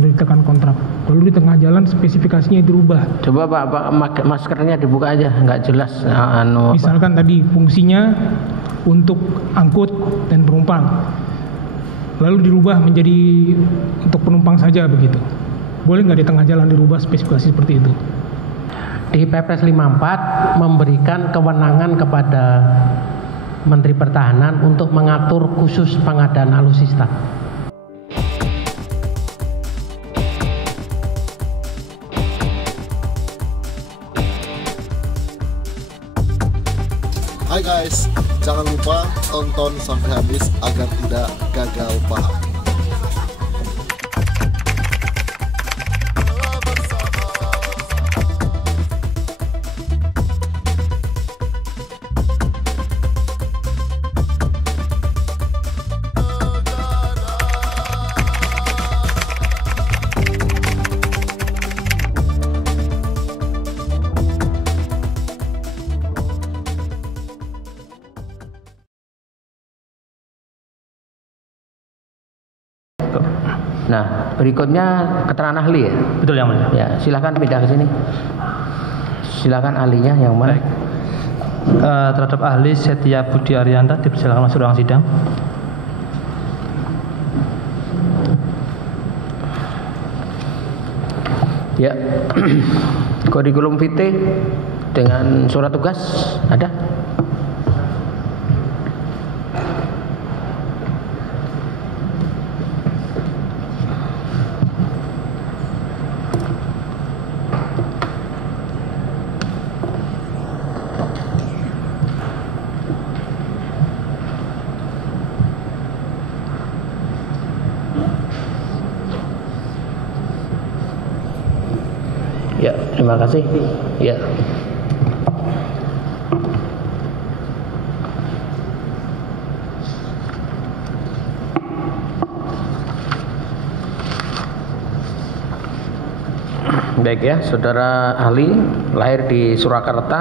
sudah ditekan kontrak. Lalu di tengah jalan spesifikasinya dirubah. Coba Pak, maskernya dibuka aja, nggak jelas. Misalkan tadi fungsinya untuk angkut dan penumpang, lalu dirubah menjadi untuk penumpang saja begitu. Boleh nggak di tengah jalan dirubah spesifikasi seperti itu? Di Perpres 54 memberikan kewenangan kepada Menteri Pertahanan untuk mengatur khusus pengadaan alutsista. Hai guys, jangan lupa tonton sampai habis agar tidak gagal paham. Nah, berikutnya keterangan ahli ya? Betul yang mulia. Ya, silakan pindah ke sini. Silakan ahlinya yang mana? Baik. Terhadap ahli Setia Budi Arianta dipersilakan masuk ruang sidang. Ya. Kurikulum vitae dengan surat tugas ada? Ya, terima kasih. Ya. Baik ya, saudara ahli lahir di Surakarta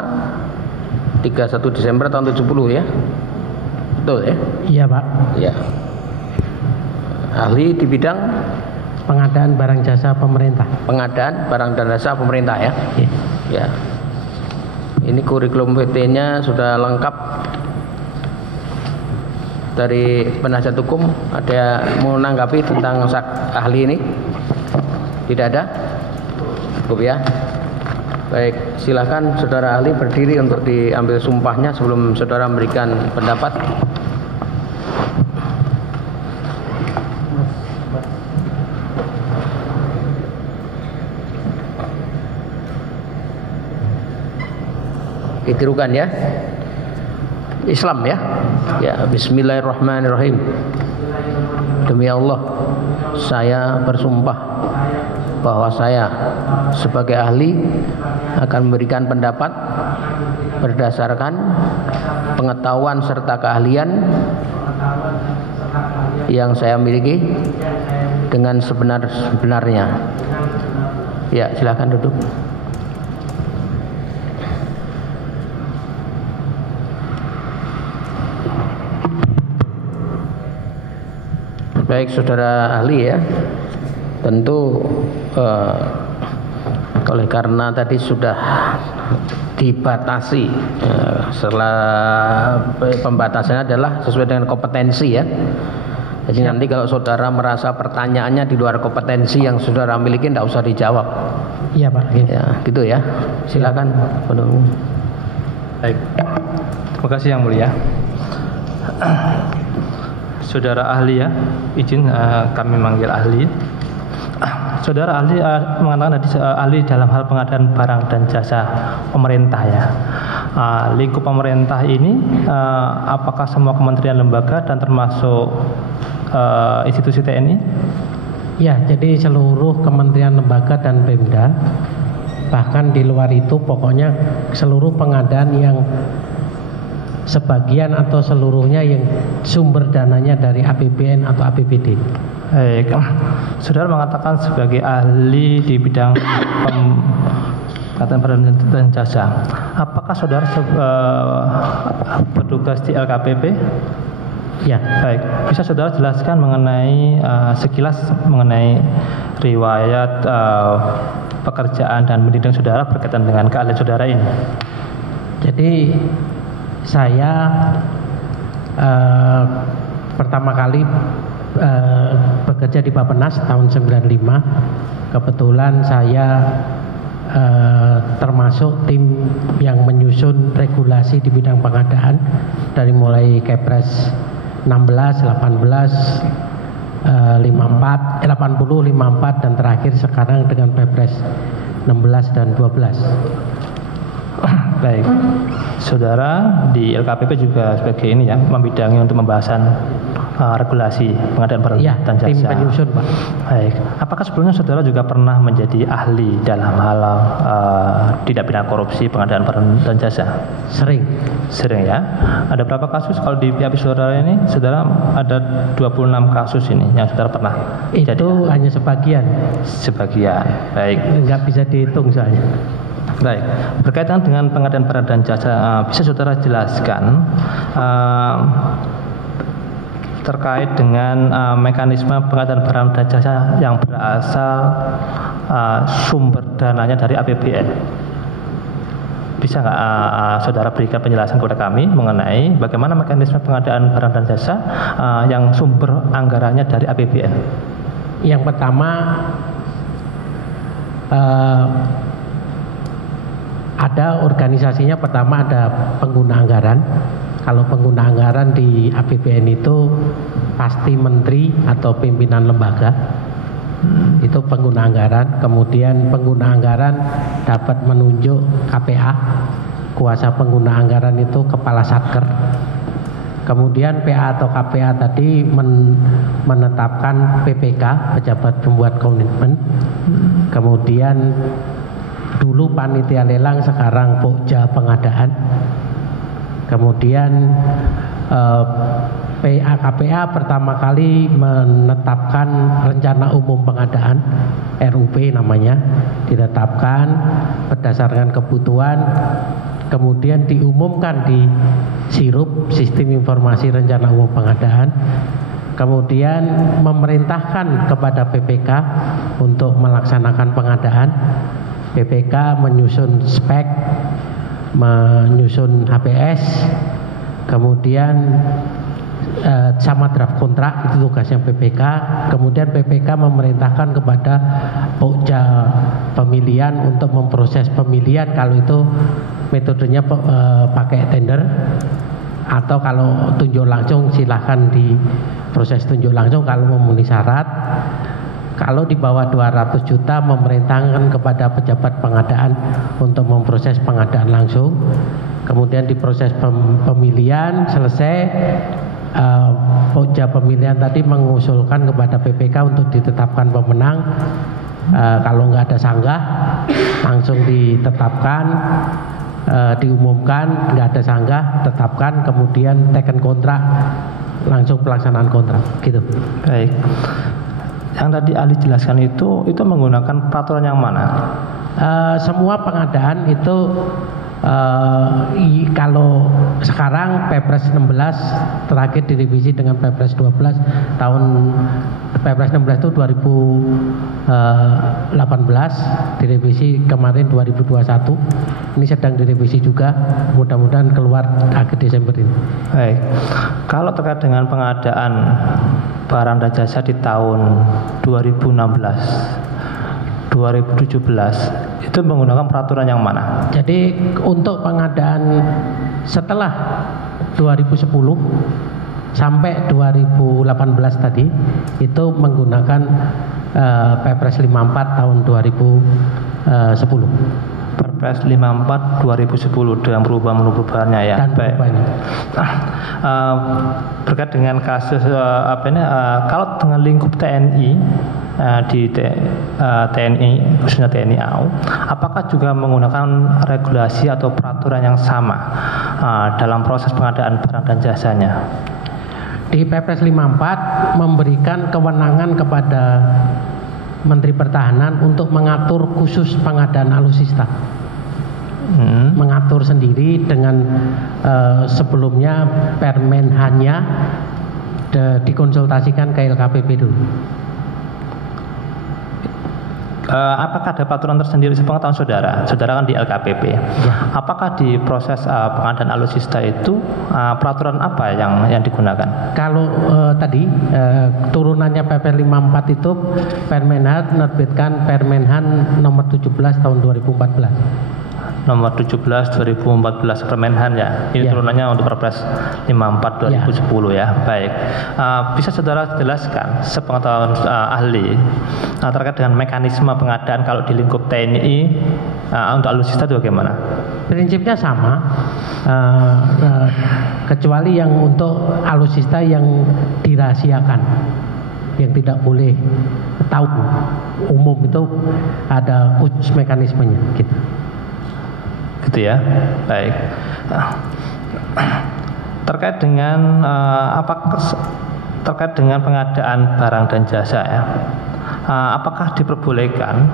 31 Desember tahun 70 ya. Betul ya? Iya Pak. Ya. Ahli di bidang Pengadaan barang jasa pemerintah. pengadaan barang dan jasa pemerintah ya. Iya. Ya. Ini kurikulum vitae-nya sudah lengkap. Dari penasihat hukum ada yang mau menanggapi tentang ahli ini? Tidak ada? Cukup ya. Baik, silakan saudara ahli berdiri untuk diambil sumpahnya sebelum saudara memberikan pendapat. Ditirukan ya. Islam ya. Ya, bismillahirrahmanirrahim. Demi Allah, saya bersumpah bahwa saya sebagai ahli akan memberikan pendapat berdasarkan pengetahuan serta keahlian yang saya miliki dengan sebenar-benarnya. Ya, silakan duduk. Baik saudara ahli ya, tentu oleh karena tadi sudah dibatasi, setelah pembatasannya adalah sesuai dengan kompetensi ya. Jadi nanti kalau saudara merasa pertanyaannya di luar kompetensi yang saudara miliki, tidak usah dijawab. Iya Pak. Ya, gitu ya. Silakan. Baik. Terima kasih yang mulia. Saudara ahli ya, izin kami manggil ahli. Saudara ahli mengatakan tadi ahli dalam hal pengadaan barang dan jasa pemerintah ya. Lingkup pemerintah ini apakah semua kementerian lembaga dan termasuk institusi TNI? Ya, jadi seluruh kementerian lembaga dan Pemda, bahkan di luar itu pokoknya seluruh pengadaan yang sebagian atau seluruhnya yang sumber dananya dari APBN atau APBD. Baik, saudara mengatakan sebagai ahli di bidang pengadaan barang dan jasa, apakah saudara bertugas di LKPP? Ya, baik. Bisa saudara jelaskan mengenai sekilas mengenai riwayat pekerjaan dan pendidikan saudara berkaitan dengan keahlian saudara ini. Jadi saya pertama kali bekerja di Bappenas tahun 95. Kebetulan saya termasuk tim yang menyusun regulasi di bidang pengadaan dari mulai Kepres 16, 18, 80, 54 dan terakhir sekarang dengan Perpres 16 dan 12. Baik, saudara di LKPP juga sebagai ini ya, membidangi untuk pembahasan regulasi pengadaan barang dan jasa. Tim penyusun, Pak. Baik, apakah sebelumnya saudara juga pernah menjadi ahli dalam hal tindak pidana korupsi pengadaan barang dan jasa? Sering ya. Ada berapa kasus kalau di pihak saudara ini? Saudara ada 26 kasus ini yang saudara pernah. Itu hanya sebagian. Baik. Nggak bisa dihitung soalnya. Baik, berkaitan dengan pengadaan barang dan jasa, bisa saudara jelaskan terkait dengan mekanisme pengadaan barang dan jasa yang berasal sumber dananya dari APBN? Bisa nggak saudara berikan penjelasan kepada kami mengenai bagaimana mekanisme pengadaan barang dan jasa yang sumber anggarannya dari APBN? Yang pertama, ada organisasinya. Pertama ada pengguna anggaran. Kalau pengguna anggaran di APBN itu pasti menteri atau pimpinan lembaga. Itu pengguna anggaran. Kemudian pengguna anggaran dapat menunjuk KPA. Kuasa pengguna anggaran itu kepala satker. Kemudian PA atau KPA tadi menetapkan PPK, pejabat pembuat komitmen. Kemudian dulu panitia lelang, sekarang pokja pengadaan. Kemudian PA KPA pertama kali menetapkan rencana umum pengadaan, RUP namanya, ditetapkan berdasarkan kebutuhan, kemudian diumumkan di SIRUP, Sistem Informasi Rencana Umum Pengadaan. Kemudian memerintahkan kepada BPK untuk melaksanakan pengadaan. BPK menyusun spek, menyusun HPS, kemudian sama draft kontrak, itu tugasnya BPK. Kemudian BPK memerintahkan kepada pokja pemilihan untuk memproses pemilihan, kalau itu metodenya pakai tender, atau kalau tunjuk langsung silahkan diproses tunjuk langsung kalau memenuhi syarat. Kalau di bawah 200 juta memerintahkan kepada pejabat pengadaan untuk memproses pengadaan langsung. Kemudian diproses pemilihan selesai, pokja pemilihan tadi mengusulkan kepada BPK untuk ditetapkan pemenang. Kalau nggak ada sanggah langsung ditetapkan, diumumkan, nggak ada sanggah tetapkan, kemudian teken kontrak, langsung pelaksanaan kontrak gitu. Baik. Yang tadi ahli jelaskan itu menggunakan peraturan yang mana? Semua pengadaan itu kalau sekarang Perpres 16 terakhir direvisi dengan Perpres 12 tahun Perpres 16 itu 2018, direvisi kemarin 2021. Ini sedang direvisi juga, mudah-mudahan keluar akhir Desember ini. Baik. Kalau terkait dengan pengadaan barang dan jasa di tahun 2016, 2017 itu menggunakan peraturan yang mana? Jadi untuk pengadaan setelah 2010 sampai 2018 tadi itu menggunakan Perpres 54 tahun 2010. Perpres 54 2010 dengan perubahan-perubahannya ya. Dan perubahannya. Berkait dengan kasus kalau dengan lingkup TNI di TNI, khususnya TNI AU, apakah juga menggunakan regulasi atau peraturan yang sama dalam proses pengadaan barang dan jasanya? Di Perpres 54 memberikan kewenangan kepada Menteri Pertahanan untuk mengatur khusus pengadaan alutsista. Mengatur sendiri dengan sebelumnya Permenhannya dikonsultasikan ke LKPP dulu. apakah ada peraturan tersendiri sepengetahuan saudara? Saudara kan di LKPP. Ya. Apakah di proses pengadaan alutsista itu peraturan apa yang digunakan? Kalau tadi turunannya PP 54 itu Permenhan menerbitkan Permenhan nomor 17 tahun 2014. Nomor 17 2014 Permenhan ya. Ini Ya. turunannya untuk Perpres 54 2010 ya. Baik. Bisa saudara jelaskan sepengetahuan ahli terkait dengan mekanisme pengadaan kalau di lingkup TNI untuk alutsista itu bagaimana? Prinsipnya sama, kecuali yang untuk alutsista yang dirahasiakan, yang tidak boleh tahu umum itu ada khusus mekanismenya gitu. Gitu ya. Baik. Terkait dengan terkait dengan pengadaan barang dan jasa ya. Apakah diperbolehkan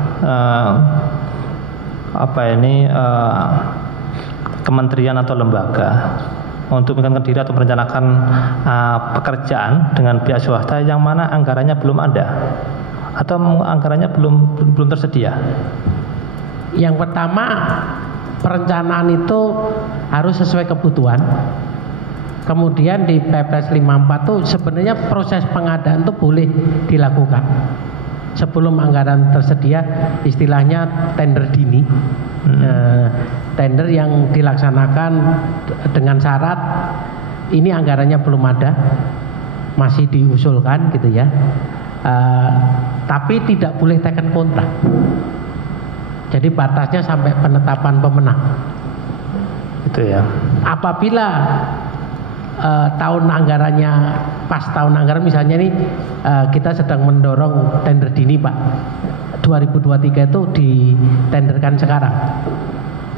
kementerian atau lembaga untuk menggunakan diri atau merencanakan pekerjaan dengan pihak swasta yang mana anggarannya belum ada atau anggarannya belum tersedia? Yang pertama, perencanaan itu harus sesuai kebutuhan. Kemudian di Perpres 54 itu sebenarnya proses pengadaan itu boleh dilakukan sebelum anggaran tersedia, istilahnya tender dini. Tender yang dilaksanakan dengan syarat ini anggarannya belum ada, masih diusulkan gitu ya. Tapi tidak boleh teken kontrak. Jadi batasnya sampai penetapan pemenang. Itu ya. Apabila tahun anggarannya pas tahun anggaran misalnya nih kita sedang mendorong tender dini Pak, 2023 itu ditenderkan sekarang,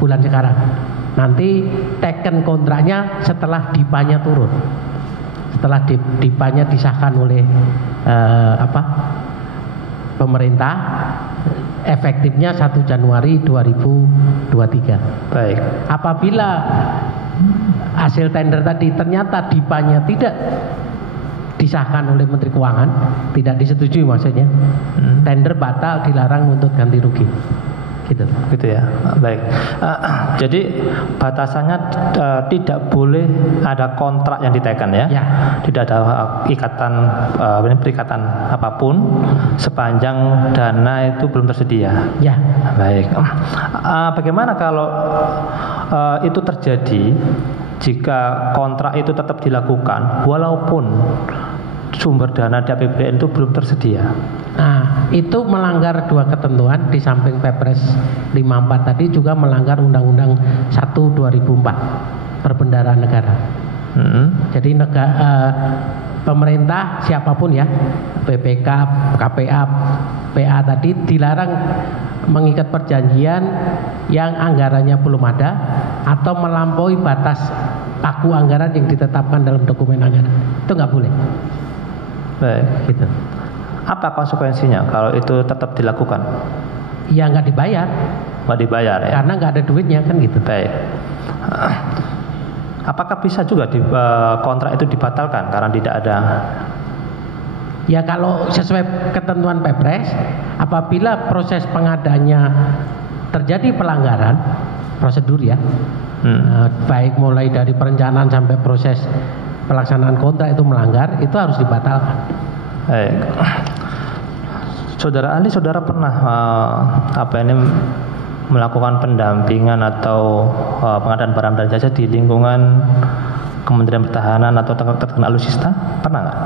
bulan sekarang. Nanti teken kontraknya setelah dipanya turun, setelah dipanya disahkan oleh pemerintah, efektifnya 1 Januari 2023. Baik. Apabila hasil tender tadi ternyata dipanya tidak disahkan oleh Menteri Keuangan, tidak disetujui maksudnya, tender batal, dilarang untuk ganti rugi. Gitu ya. Baik. Jadi batasannya tidak boleh ada kontrak yang diteken ya. Ya. Tidak ada perikatan apapun sepanjang dana itu belum tersedia. Ya. Baik. Bagaimana kalau itu terjadi jika kontrak itu tetap dilakukan walaupun sumber dana di APBN itu belum tersedia? Nah, itu melanggar dua ketentuan. Di samping Perpres 54 tadi juga melanggar Undang-Undang 1 2004 Perbendaharaan Negara. Jadi pemerintah siapapun ya, BPK, KPA, PA tadi dilarang mengikat perjanjian yang anggarannya belum ada atau melampaui batas paku anggaran yang ditetapkan dalam dokumen anggaran. Itu nggak boleh. Baik. Gitu. Apa konsekuensinya kalau itu tetap dilakukan? Ya nggak dibayar. Nggak dibayar ya? Karena nggak ada duitnya kan gitu. Baik. Apakah bisa juga kontrak itu dibatalkan karena tidak ada? Ya kalau sesuai ketentuan Perpres, apabila proses pengadaannya terjadi pelanggaran prosedur ya, baik mulai dari perencanaan sampai proses pelaksanaan kontrak itu melanggar, itu harus dibatalkan. Baik. Saudara ahli, saudara pernah melakukan pendampingan atau pengadaan barang dan jasa di lingkungan Kementerian Pertahanan atau terkait alutsista? Pernah nggak?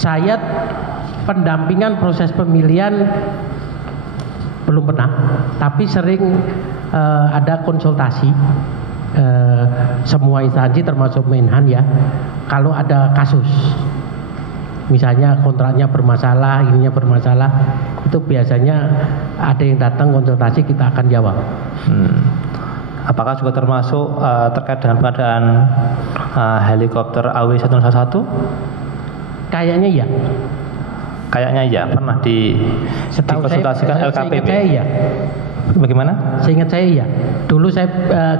Saya pendampingan proses pemilihan belum pernah, tapi sering ada konsultasi semua instansi termasuk Menhan ya. Kalau ada kasus, misalnya kontraknya bermasalah, ininya bermasalah, itu biasanya ada yang datang konsultasi, kita akan jawab. Apakah juga termasuk terkait dengan pengadaan helikopter AW101? Kayaknya iya. Kayaknya iya, pernah dikonsultasikan LKPP. Saya iya. Bagaimana? Seingat saya iya. Dulu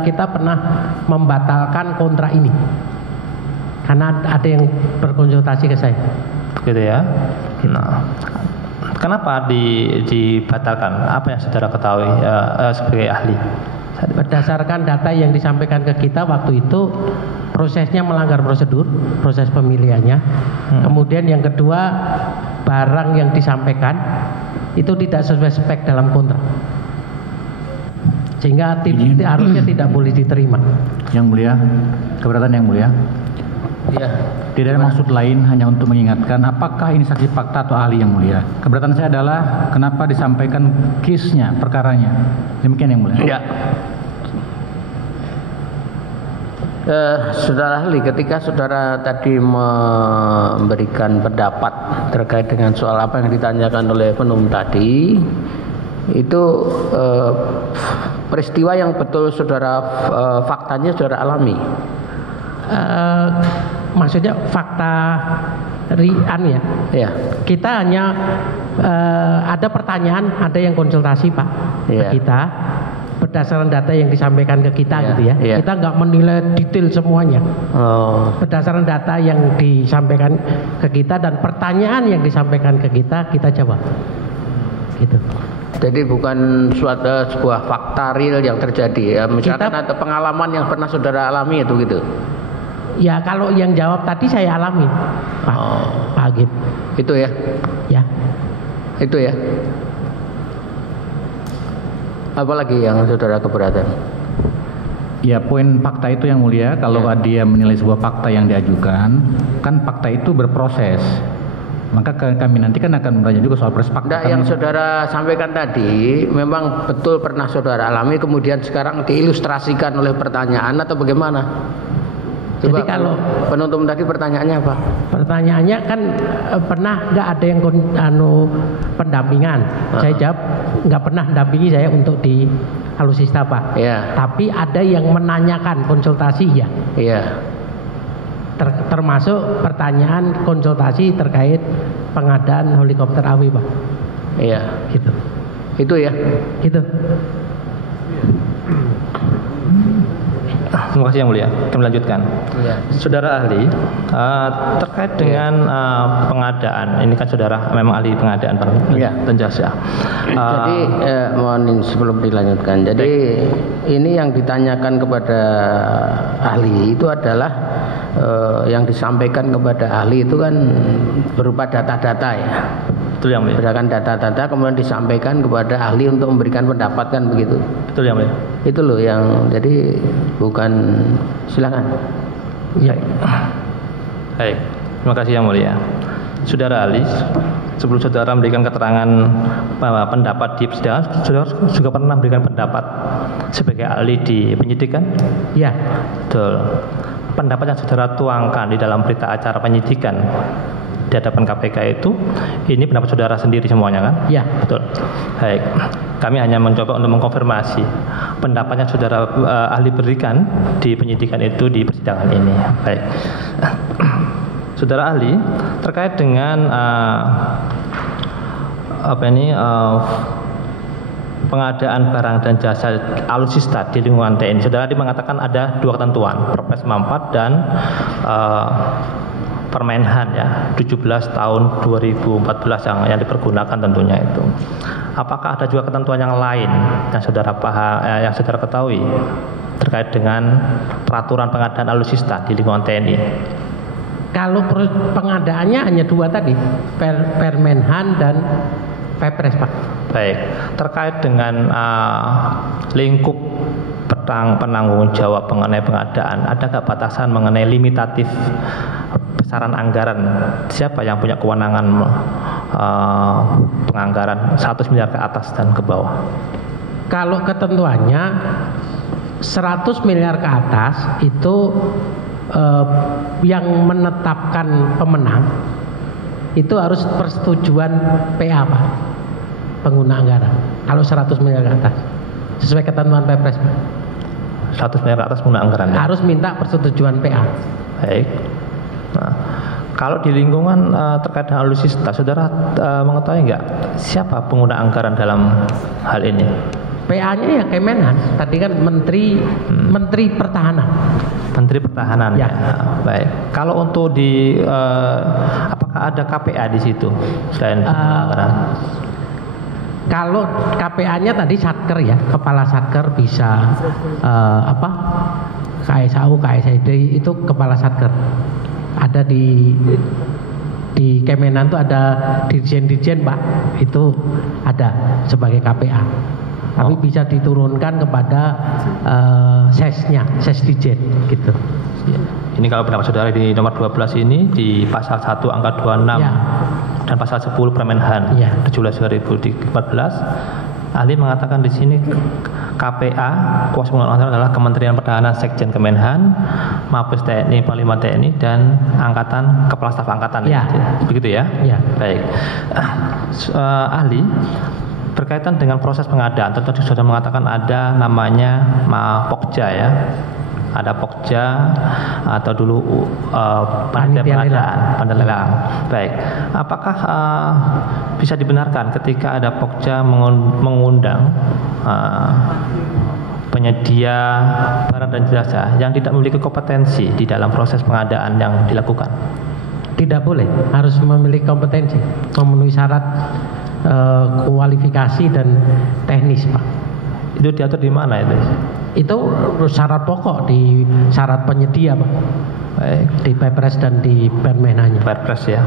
kita pernah membatalkan kontrak ini karena ada yang berkonsultasi ke saya. Gitu ya. Nah, Kenapa dibatalkan? Apa yang saudara ketahui sebagai ahli? Berdasarkan data yang disampaikan ke kita waktu itu, prosesnya melanggar prosedur, proses pemilihannya. Kemudian yang kedua, barang yang disampaikan itu tidak sesuai spek dalam kontrak, sehingga harusnya tidak boleh diterima. Yang mulia, keberatan yang mulia. Ya. Tidak ada maksud lain, hanya untuk mengingatkan apakah ini saksi fakta atau ahli yang mulia. Keberatan saya adalah kenapa disampaikan case-nya, perkaranya. Demikian yang mulia. Ya. Saudara ahli, ketika saudara tadi memberikan pendapat terkait dengan soal apa yang ditanyakan oleh penuntut tadi, itu peristiwa yang betul saudara faktanya saudara alami. Maksudnya fakta rian ya? Ya. Kita hanya ada pertanyaan, ada yang konsultasi Pak ke kita berdasarkan data yang disampaikan ke kita gitu ya. Kita nggak menilai detail semuanya. Berdasarkan data yang disampaikan ke kita dan pertanyaan yang disampaikan ke kita jawab. Gitu. Jadi bukan sebuah fakta real yang terjadi ya. Misalkan ada pengalaman yang pernah saudara alami itu gitu. Ya kalau yang jawab tadi saya alami, Pak Agib. Itu ya? Ya. Itu ya. Apalagi yang saudara keberatan? Ya, poin fakta itu yang mulia. Kalau dia menilai sebuah fakta yang diajukan, kan fakta itu berproses. Maka kami nanti kan akan bertanya juga soal proses fakta. Yang saudara sampaikan tadi memang betul pernah saudara alami, kemudian sekarang diilustrasikan oleh pertanyaan atau bagaimana? Coba. Jadi kalau penuntut tadi pertanyaannya apa? Pertanyaannya kan pernah nggak ada yang pendampingan? Saya jawab nggak pernah dampingi saya untuk di alusista Pak. Tapi ada yang menanyakan konsultasi ya. Termasuk pertanyaan konsultasi terkait pengadaan helikopter AW Pak. Gitu. Itu ya. Gitu. Terima kasih yang mulia. Kami lanjutkan. Saudara ahli, terkait dengan pengadaan, ini kan saudara memang ahli pengadaan dan jasa. Jadi mohon sebelum dilanjutkan. Jadi ini yang ditanyakan kepada ahli itu adalah yang disampaikan kepada ahli itu kan berupa data-data ya. Betul yang mulia. Berdasarkan data-data kemudian disampaikan kepada ahli untuk memberikan pendapat kan begitu. Betul yang mulia. Itu loh yang jadi bukan, silakan. Baik. Terima kasih yang mulia. Saudara ahli, sebelum saudara memberikan keterangan pendapat di persidangan, saudara juga pernah memberikan pendapat sebagai ahli di penyidikan? Ya. Betul. Pendapat yang saudara tuangkan di dalam berita acara penyidikan di hadapan KPK itu, ini pendapat saudara sendiri semuanya kan? Ya. Betul. Baik. Kami hanya mencoba untuk mengkonfirmasi pendapatnya saudara ahli berikan di penyidikan itu di persidangan ini. Baik. Saudara ahli, terkait dengan pengadaan barang dan jasa alutsista di lingkungan TNI, saudara tadi mengatakan ada dua ketentuan, Perpres 94 dan Permenhan ya 17 tahun 2014 yang dipergunakan tentunya itu. Apakah ada juga ketentuan yang lain yang saudara yang saudara ketahui terkait dengan peraturan pengadaan alutsista di lingkungan TNI? Kalau pengadaannya hanya dua tadi, Permenhan dan Perpres Pak. Baik, terkait dengan lingkup penanggung jawab mengenai pengadaan, adakah batasan mengenai limitatif besaran anggaran? Siapa yang punya kewenangan penganggaran 100 miliar ke atas dan ke bawah? Kalau ketentuannya 100 miliar ke atas itu yang menetapkan pemenang itu harus persetujuan PA Pak, pengguna anggaran. Kalau 100 miliar ke atas sesuai ketentuan Perpres Pak. 100 miliar ke atas pengguna anggaran ya? Harus minta persetujuan PA. Baik. Nah, kalau di lingkungan terkait dengan alutsista, saudara mengetahui nggak siapa pengguna anggaran dalam hal ini? PA-nya ya Kemenhan. Tadi kan Menteri Pertahanan. Menteri Pertahanan ya. Baik. Kalau untuk di apakah ada KPA di situ selain anggaran? Kalau KPA-nya tadi satker ya, kepala satker bisa KSAU, KSID itu kepala satker. Ada di Kemenan tuh ada dirjen-dirjen Pak, itu ada sebagai KPA. Tapi bisa diturunkan kepada sesnya, sesdijen gitu. Ini kalau pendapat saudara di nomor 12 ini di pasal 1 angka 26 Ya. dan pasal 10 Permenhan Ya. 17 2014, ahli mengatakan di sini KPA kuasa pengelolaan adalah Kementerian Pertahanan, Sekjen Kemenhan, Mabes TNI, Panglima TNI, dan Angkatan Kepala Staf Angkatan. Ya. Begitu ya? Ya. Baik. Ahli berkaitan dengan proses pengadaan, tentu sudah mengatakan ada namanya Pokja ya. Ada Pokja atau dulu panitia pengadaan. Baik. Apakah bisa dibenarkan ketika ada Pokja mengundang penyedia barang dan jasa yang tidak memiliki kompetensi di dalam proses pengadaan yang dilakukan? Tidak boleh, harus memiliki kompetensi, memenuhi syarat kualifikasi dan teknis Pak. Itu diatur di mana itu? Itu syarat pokok di syarat penyedia Pak. Baik. Di Perpres dan di Permenanya. Perpres ya.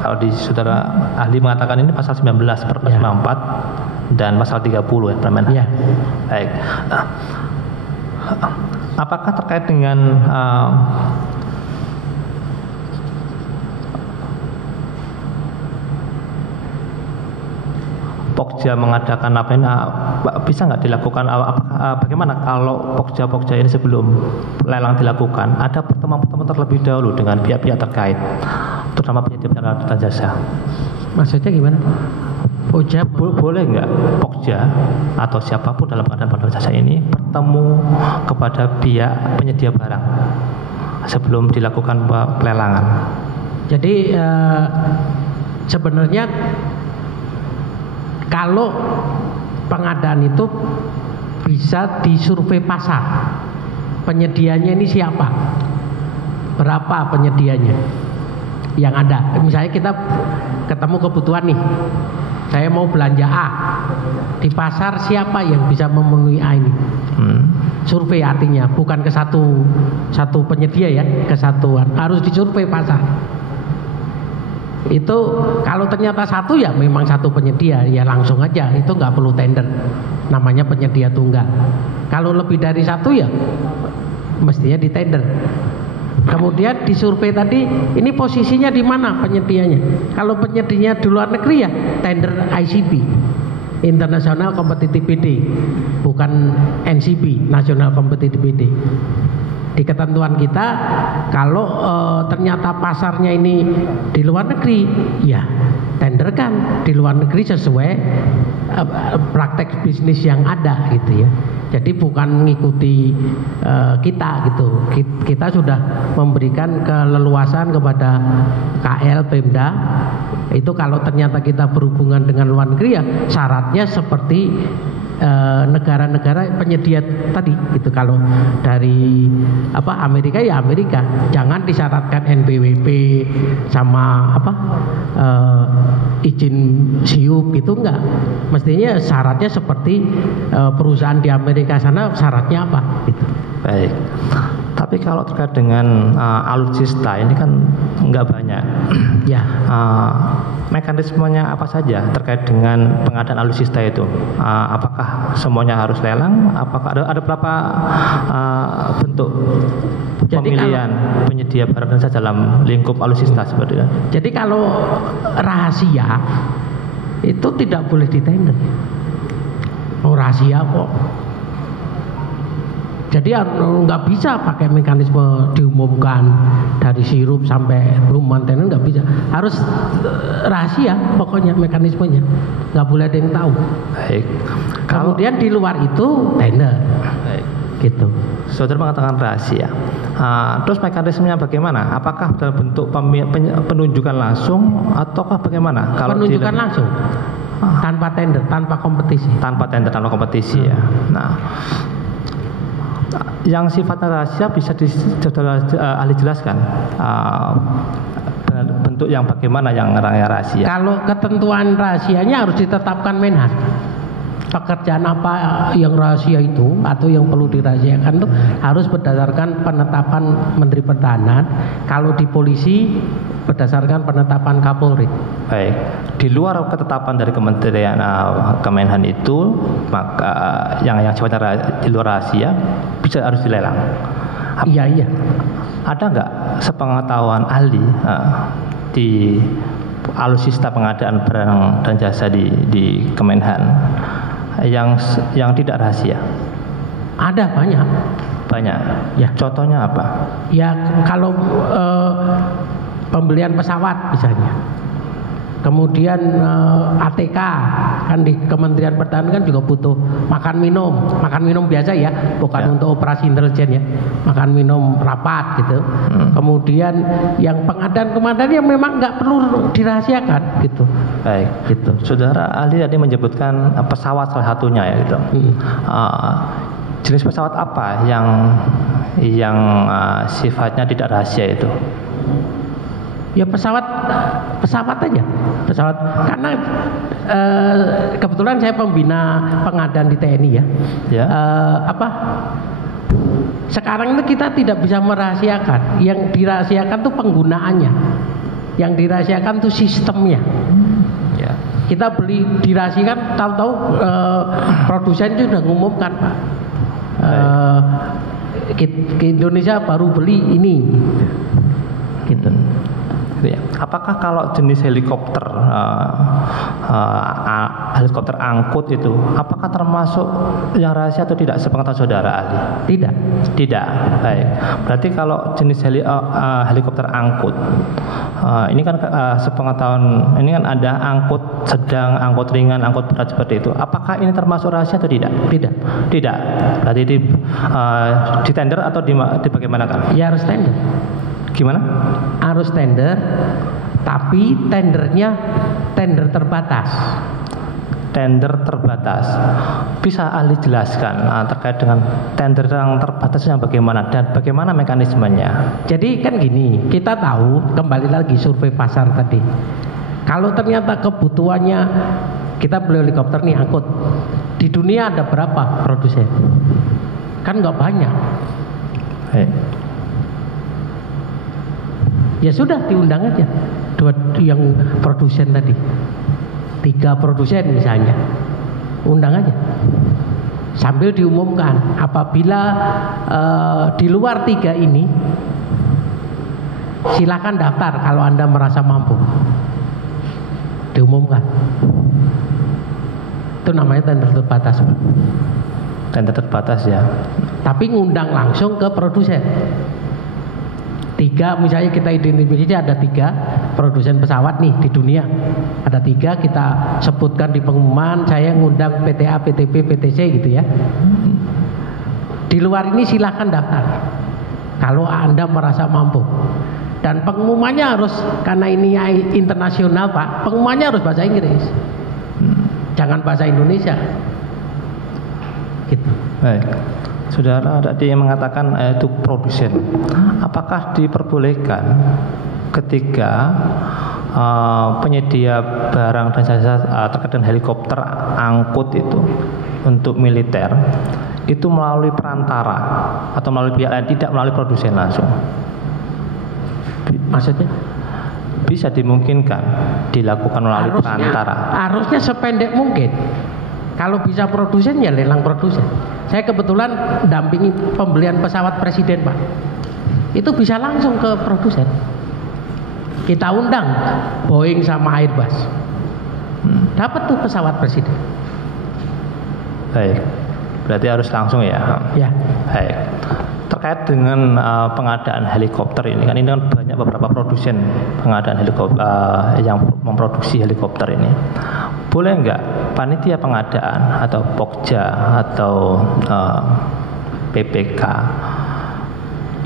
Kalau di saudara ahli mengatakan ini pasal 19 Perpres 94 dan pasal 30 ya Permen. Ya. Baik. Apakah terkait dengan Pokja mengadakan apa ini, bisa nggak dilakukan? Bagaimana kalau Pokja ini sebelum lelang dilakukan ada pertemuan-pertemuan terlebih dahulu dengan pihak-pihak terkait, terutama penyedia barang dan jasa? Maksudnya gimana? Pokja boleh nggak Pokja atau siapapun dalam pengadaan barang dan jasa ini bertemu kepada pihak penyedia barang sebelum dilakukan pelelangan? Jadi sebenarnya kalau pengadaan itu bisa disurvei pasar, penyedianya ini siapa, berapa penyedianya yang ada. Misalnya kita ketemu kebutuhan nih, saya mau belanja A, di pasar siapa yang bisa memenuhi A ini? Survei artinya bukan ke satu penyedia ya, kesatuan, harus disurvei pasar. Itu kalau ternyata satu ya memang satu penyedia ya langsung aja, itu nggak perlu tender, namanya penyedia tunggal. Kalau lebih dari satu ya mestinya di tender. Kemudian disurvei tadi ini posisinya di mana penyedianya. Kalau penyedianya di luar negeri ya tender ICB, International Competitive Bidding, bukan NCB, National Competitive Bidding. Di ketentuan kita kalau ternyata pasarnya ini di luar negeri ya tenderkan di luar negeri sesuai praktek bisnis yang ada gitu ya. Jadi bukan mengikuti kita gitu. Kita sudah memberikan keleluasan kepada KL Pemda. Itu kalau ternyata kita berhubungan dengan luar negeri ya syaratnya seperti negara-negara penyedia tadi gitu. Kalau dari Amerika ya Amerika, jangan disyaratkan NPWP sama izin siup gitu, enggak. Mestinya syaratnya seperti perusahaan di Amerika sana syaratnya apa gitu. Baik. Tapi kalau terkait dengan alutsista ini kan nggak banyak. Ya. Mekanismenya apa saja terkait dengan pengadaan alutsista itu? Apakah semuanya harus lelang? Apakah ada berapa bentuk pemilihan penyedia barang dan jasa dalam lingkup alutsista seperti itu? Jadi kalau rahasia itu tidak boleh ditender. Rahasia kok. Jadi nggak bisa pakai mekanisme diumumkan dari sirup sampai room maintenance, nggak bisa. Harus rahasia pokoknya mekanismenya, nggak boleh ada yang tahu. Baik. Kemudian di luar itu tender. Baik. Gitu. Saudara mengatakan rahasia. Terus mekanismenya bagaimana? Apakah dalam bentuk penunjukan langsung ataukah bagaimana? Kalau penunjukan langsung, tanpa tender, tanpa kompetisi. Tanpa tender, tanpa kompetisi ya. Nah. Yang sifatnya rahasia bisa ahli jelaskan bentuk yang bagaimana yang rahasia? Kalau ketentuan rahasianya harus ditetapkan Menhan. pekerjaan apa yang rahasia itu atau yang perlu dirahasiakan itu harus berdasarkan penetapan Menteri Pertahanan. Kalau di polisi berdasarkan penetapan Kapolri. Baik, di luar ketetapan dari Kementerian Kemenhan itu, maka yang sifatnya di luar rahasia bisa harus dilelang. Iya. Ada nggak sepengetahuan ahli di alutsista pengadaan barang dan jasa di Kemenhan yang tidak rahasia? Ada banyak. Ya. Contohnya apa? Ya kalau pembelian pesawat misalnya, kemudian ATK kan di Kementerian Pertahanan kan juga butuh makan minum biasa ya, bukan untuk operasi intelijen ya, makan minum rapat gitu. Kemudian yang pengadaan yang memang nggak perlu dirahasiakan gitu. Baik, gitu. Saudara ahli tadi menyebutkan pesawat salah satunya ya gitu. Jenis pesawat apa yang sifatnya tidak rahasia itu? Ya pesawat aja, pesawat. Karena kebetulan saya pembina pengadaan di TNI ya. Sekarang itu kita tidak bisa merahasiakan. Yang dirahasiakan tuh penggunaannya. Yang dirahasiakan tuh sistemnya. Ya. Kita beli dirahasiakan, tahu-tahu produsen itu sudah ngumumkan Pak. Ke Indonesia baru beli ini. Gitu. Apakah kalau jenis helikopter helikopter angkut itu apakah termasuk yang rahasia atau tidak sepengetahuan saudara ahli? Tidak. Baik. Berarti kalau jenis helikopter angkut ini kan sepengetahuan ini kan ada angkut sedang, angkut ringan, angkut berat seperti itu. Apakah ini termasuk rahasia atau tidak? Tidak. Berarti di tender atau di bagaimana kan? Ya harus tender. Gimana? Harus tender, tapi tendernya tender terbatas. Bisa ahli jelaskan terkait dengan tender yang terbatas yang bagaimana dan bagaimana mekanismenya? Jadi kan gini, kita tahu kembali lagi survei pasar tadi. Kalau ternyata kebutuhannya kita beli helikopter nih angkut, di dunia ada berapa produsen? Kan nggak banyak. Ya sudah diundang aja yang produsen tadi 3 produsen misalnya, undang aja sambil diumumkan apabila di luar 3 ini silakan daftar kalau Anda merasa mampu, diumumkan. Itu namanya tender terbatas Pak. Tender terbatas ya, tapi ngundang langsung ke produsen. 3 misalnya kita identifikasi ada 3 produsen pesawat nih di dunia, ada 3 kita sebutkan di pengumuman, saya ngundang PTA, PTP, PTC gitu ya. Di luar ini silahkan daftar kalau Anda merasa mampu, dan pengumumannya harus, karena ini internasional Pak, pengumumannya harus bahasa Inggris, jangan bahasa Indonesia gitu. Baik. Saudara tadi mengatakan itu produsen. Apakah diperbolehkan ketika penyedia barang dan jasa terkait dengan helikopter angkut itu untuk militer itu melalui perantara atau melalui pihak lain, tidak melalui produsen langsung? Maksudnya? Bisa dimungkinkan dilakukan melalui perantara. Harusnya sependek mungkin. Kalau bisa produsen ya lelang produsen. Saya kebetulan dampingi pembelian pesawat presiden Pak. Itu bisa langsung ke produsen. Kita undang Boeing sama Airbus. Dapat tuh pesawat presiden. Baik. Berarti harus langsung ya. Ya. Baik. Terkait dengan pengadaan helikopter ini kan banyak beberapa produsen pengadaan helikopter yang memproduksi helikopter ini. Boleh nggak panitia pengadaan atau Pokja atau PPK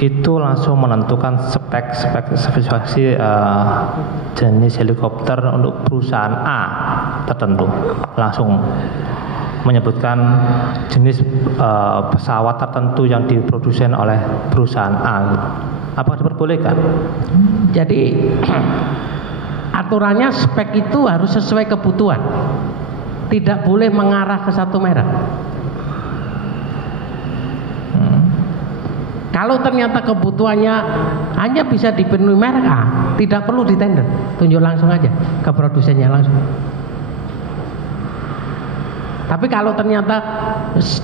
itu langsung menentukan spesifikasi jenis helikopter untuk perusahaan A tertentu, langsung menyebutkan jenis pesawat tertentu yang diproduksi oleh perusahaan A. Apakah diperbolehkan? Jadi aturannya spek itu harus sesuai kebutuhan. tidak boleh mengarah ke satu merek. Kalau ternyata kebutuhannya hanya bisa dipenuhi merek A, tidak perlu ditender, tunjuk langsung aja ke produsennya langsung. Tapi kalau ternyata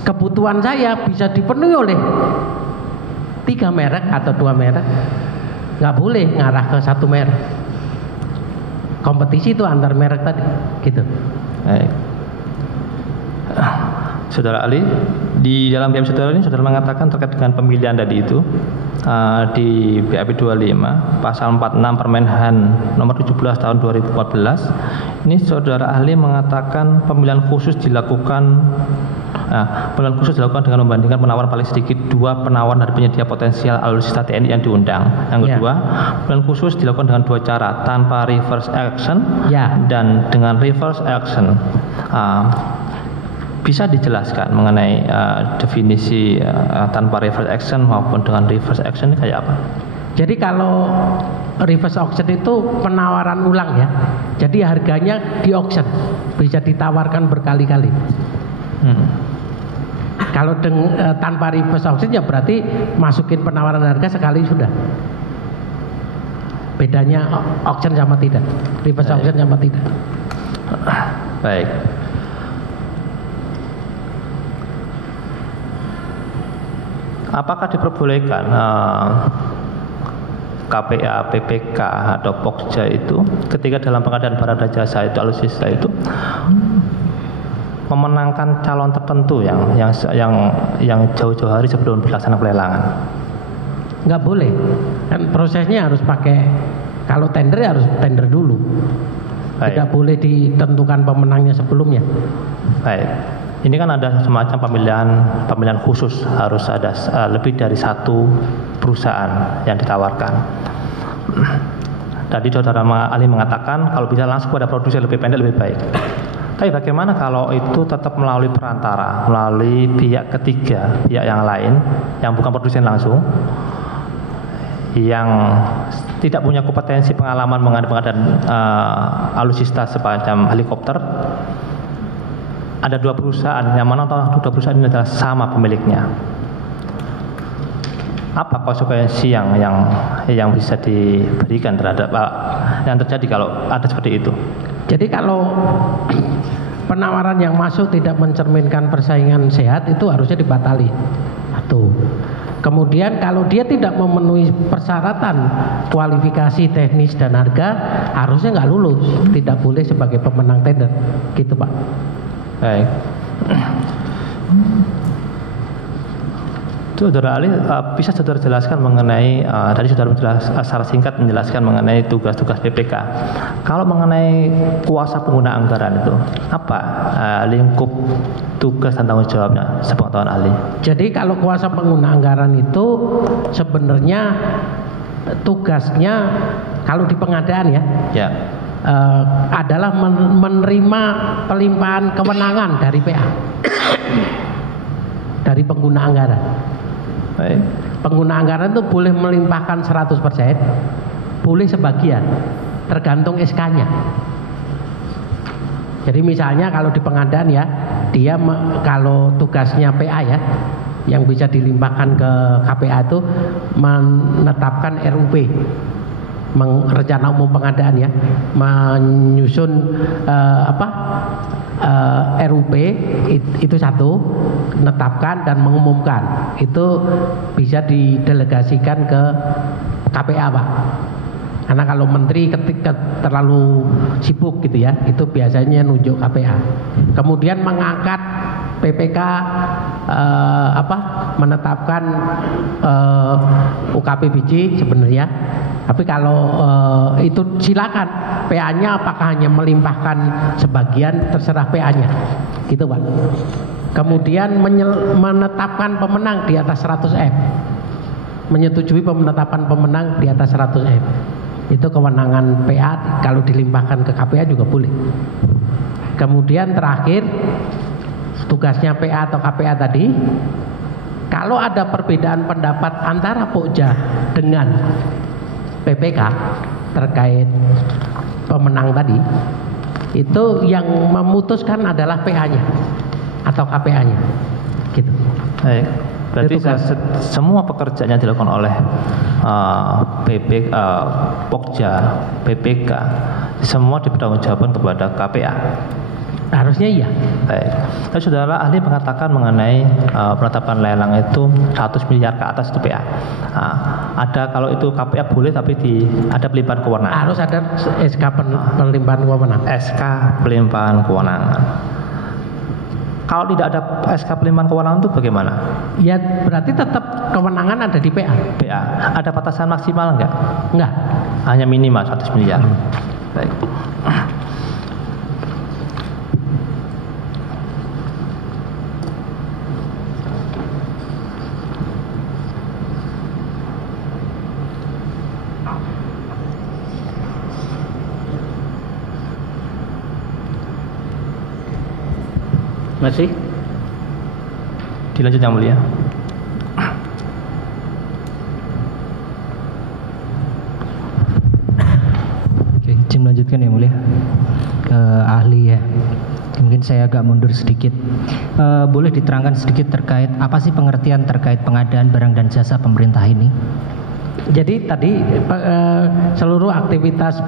kebutuhan saya bisa dipenuhi oleh 3 merek atau 2 merek, nggak boleh ngarah ke satu merek. Kompetisi itu antar merek tadi, gitu. Baik. Saudara Ali, di dalam BM saudara ini saudara mengatakan terkait dengan pemilihan tadi itu di BAP 25 pasal 46 Permenhan nomor 17 tahun 2014 ini saudara ahli mengatakan pemilihan khusus dilakukan dengan membandingkan penawaran paling sedikit 2 penawaran dari penyedia potensial alutsista TNI yang diundang. Yang kedua, pemilihan khusus dilakukan dengan 2 cara, tanpa reverse action dan dengan reverse action. Bisa dijelaskan mengenai definisi tanpa reverse action maupun dengan reverse action ini kayak apa? Jadi kalau reverse auction itu penawaran ulang ya. Jadi harganya di auction, bisa ditawarkan berkali-kali. Kalau tanpa reverse auction ya berarti masukin penawaran harga sekali sudah. Bedanya auction sama tidak, reverse auction sama tidak. Baik. Apakah diperbolehkan KPA, PPK atau Pokja itu ketika dalam pengadaan barang dan jasa itu alutsista itu memenangkan calon tertentu yang jauh-jauh hari sebelum pelaksanaan pelelangan? Nggak boleh, kan prosesnya harus pakai, kalau tender harus tender dulu. Baik. Tidak boleh ditentukan pemenangnya sebelumnya. Baik. Ini kan ada semacam pemilihan khusus, harus ada lebih dari 1 perusahaan yang ditawarkan. Tadi saudara Ali mengatakan kalau bisa langsung pada produsen lebih pendek lebih baik. Tapi bagaimana kalau itu tetap melalui perantara, melalui pihak ketiga, pihak yang lain yang bukan produsen langsung, yang tidak punya kompetensi pengalaman mengenai pengadaan alutsista semacam helikopter? Ada 2 perusahaan, yang mana 2 perusahaan ini adalah sama pemiliknya. Apa konsekuensi yang bisa diberikan terhadap yang terjadi kalau ada seperti itu? Jadi kalau penawaran yang masuk tidak mencerminkan persaingan sehat, itu harusnya dibatali. Satu. Kemudian kalau dia tidak memenuhi persyaratan kualifikasi teknis dan harga, harusnya nggak lulus, tidak boleh sebagai pemenang tender, gitu Pak. Baik. Saudara Ali, bisa saudara jelaskan mengenai tadi saudara secara singkat menjelaskan mengenai tugas-tugas PPK. Kalau mengenai kuasa pengguna anggaran itu, apa lingkup tugas dan tanggung jawabnya sepengetahuan Ali? Jadi kalau kuasa pengguna anggaran itu sebenarnya tugasnya kalau di pengadaan ya. Adalah menerima pelimpahan kewenangan dari PA, dari pengguna anggaran. Baik. Pengguna anggaran itu boleh melimpahkan 100%, boleh sebagian, tergantung SK-nya. Jadi misalnya kalau di pengadaan ya, dia kalau tugasnya PA ya, yang bisa dilimpahkan ke KPA itu menetapkan RUP, rencana umum pengadaan ya, menyusun RUP itu satu, menetapkan dan mengumumkan, itu bisa didelegasikan ke KPA Pak. Karena kalau menteri ketika terlalu sibuk gitu ya, itu biasanya nunjuk KPA. Kemudian mengangkat PPK menetapkan UKP biji sebenarnya. Tapi kalau itu silakan PA-nya apakah hanya melimpahkan sebagian, terserah PA-nya. Gitu Pak. Kemudian menetapkan pemenang di atas 100M. Menyetujui penetapan pemenang di atas 100M. Itu kewenangan PA, kalau dilimpahkan ke KPA juga boleh. Kemudian terakhir tugasnya PA atau KPA tadi, kalau ada perbedaan pendapat antara Pokja dengan PPK terkait pemenang tadi, Itu yang memutuskan adalah PA-nya atau KPA-nya, gitu. Baik. Berarti semua pekerjaan yang dilakukan oleh Pokja, PPK, semua dipertanggungjawabkan kepada KPA. Harusnya iya. Baik. Tapi saudara ahli mengatakan mengenai penetapan lelang itu 100 miliar ke atas itu PA. Ada kalau itu KPA boleh, tapi ada pelimpahan kewenangan. Harus ada SK pelimpahan kewenangan. SK pelimpahan kewenangan. Kalau tidak ada SK pelimpahan kewenangan itu bagaimana? Ya berarti tetap kewenangan ada di PA. PA. Ada batasan maksimal enggak? Enggak. Hanya minimal 100 miliar. Baik. Masih? Dilanjut yang mulia. Oke, izin melanjutkan yang mulia. Ahli ya. Mungkin saya agak mundur sedikit. Boleh diterangkan sedikit terkait apa sih pengertian terkait pengadaan barang dan jasa pemerintah ini? Jadi tadi seluruh aktivitas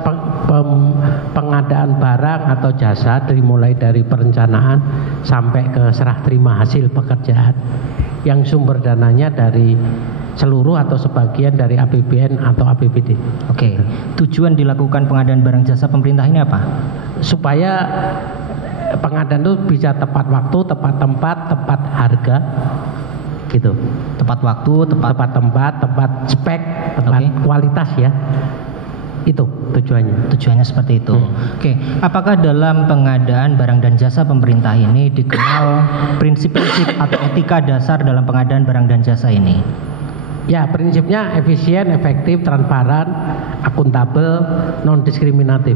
pengadaan barang atau jasa dimulai dari perencanaan sampai ke serah terima hasil pekerjaan yang sumber dananya dari seluruh atau sebagian dari APBN atau APBD. Oke. Tujuan dilakukan pengadaan barang jasa pemerintah ini apa? Supaya pengadaan itu bisa tepat waktu, tepat tempat, tepat harga, gitu. Tepat waktu, tepat tempat, tepat spek, tepat kualitas ya. Itu tujuannya. Tujuannya seperti itu. Oke. Apakah dalam pengadaan barang dan jasa pemerintah ini dikenal prinsip-prinsip atau etika dasar dalam pengadaan barang dan jasa ini? Ya, prinsipnya efisien, efektif, transparan, akuntabel, non diskriminatif.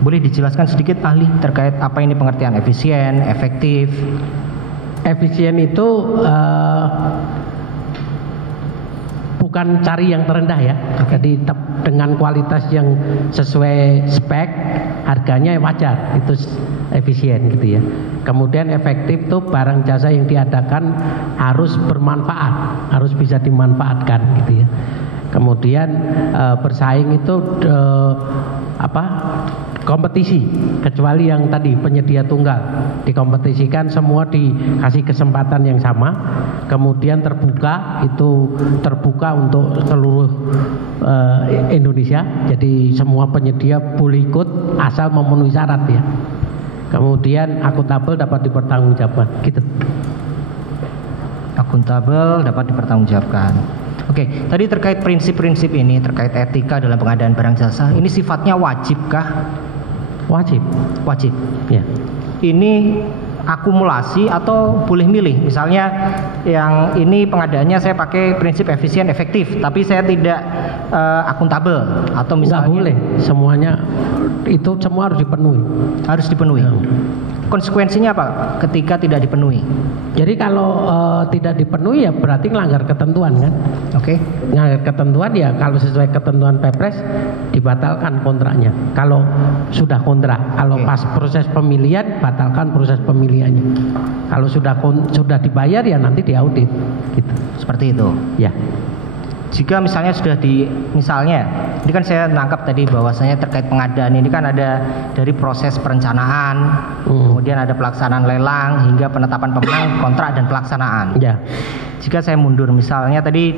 Boleh dijelaskan sedikit ahli terkait apa ini pengertian efisien, efektif? Efisien itu bukan cari yang terendah ya. Jadi dengan kualitas yang sesuai spek, harganya wajar, itu efisien gitu ya. Kemudian efektif tuh barang jasa yang diadakan harus bermanfaat, harus bisa dimanfaatkan gitu ya. Kemudian bersaing itu kompetisi, kecuali yang tadi penyedia tunggal dikompetisikan, semua dikasih kesempatan yang sama. Kemudian terbuka untuk seluruh Indonesia, jadi semua penyedia boleh ikut asal memenuhi syarat ya. Kemudian akuntabel dapat dipertanggungjawabkan gitu. Akuntabel dapat dipertanggungjawabkan. Oke, tadi terkait prinsip-prinsip ini, terkait etika dalam pengadaan barang jasa, ini sifatnya wajibkah? Wajib. Wajib. Ya. Ini akumulasi atau boleh milih? Misalnya yang ini pengadaannya saya pakai prinsip efisien efektif, tapi saya tidak akuntabel, atau misalnya nggak boleh. Semuanya itu semua harus dipenuhi. Harus dipenuhi. Konsekuensinya apa ketika tidak dipenuhi? Jadi kalau tidak dipenuhi ya berarti melanggar ketentuan kan? Oke. Melanggar ketentuan ya, kalau sesuai ketentuan Perpres dibatalkan kontraknya. Kalau sudah kontrak, kalau pas proses pemilihan batalkan proses pemilihannya. Kalau sudah dibayar ya nanti diaudit. Gitu. Seperti itu. Ya. Jika misalnya ini kan saya nangkap tadi bahwasanya terkait pengadaan ini kan ada dari proses perencanaan, kemudian ada pelaksanaan lelang hingga penetapan pemenang, kontrak dan pelaksanaan. Ya. Jika saya mundur, misalnya tadi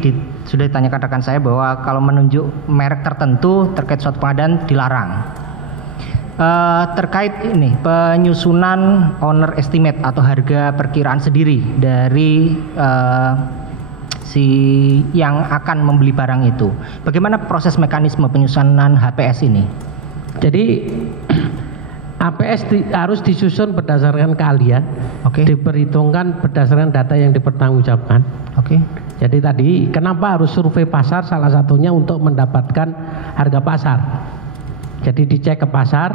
sudah ditanyakan rekan saya bahwa kalau menunjuk merek tertentu terkait suatu pengadaan dilarang. Terkait ini penyusunan owner estimate atau harga perkiraan sendiri dari si yang akan membeli barang itu. Bagaimana proses mekanisme penyusunan HPS ini? Jadi HPS harus disusun berdasarkan keahlian, diperhitungkan berdasarkan data yang dipertanggungjawabkan. Jadi tadi kenapa harus survei pasar? Salah satunya untuk mendapatkan harga pasar. Jadi dicek ke pasar,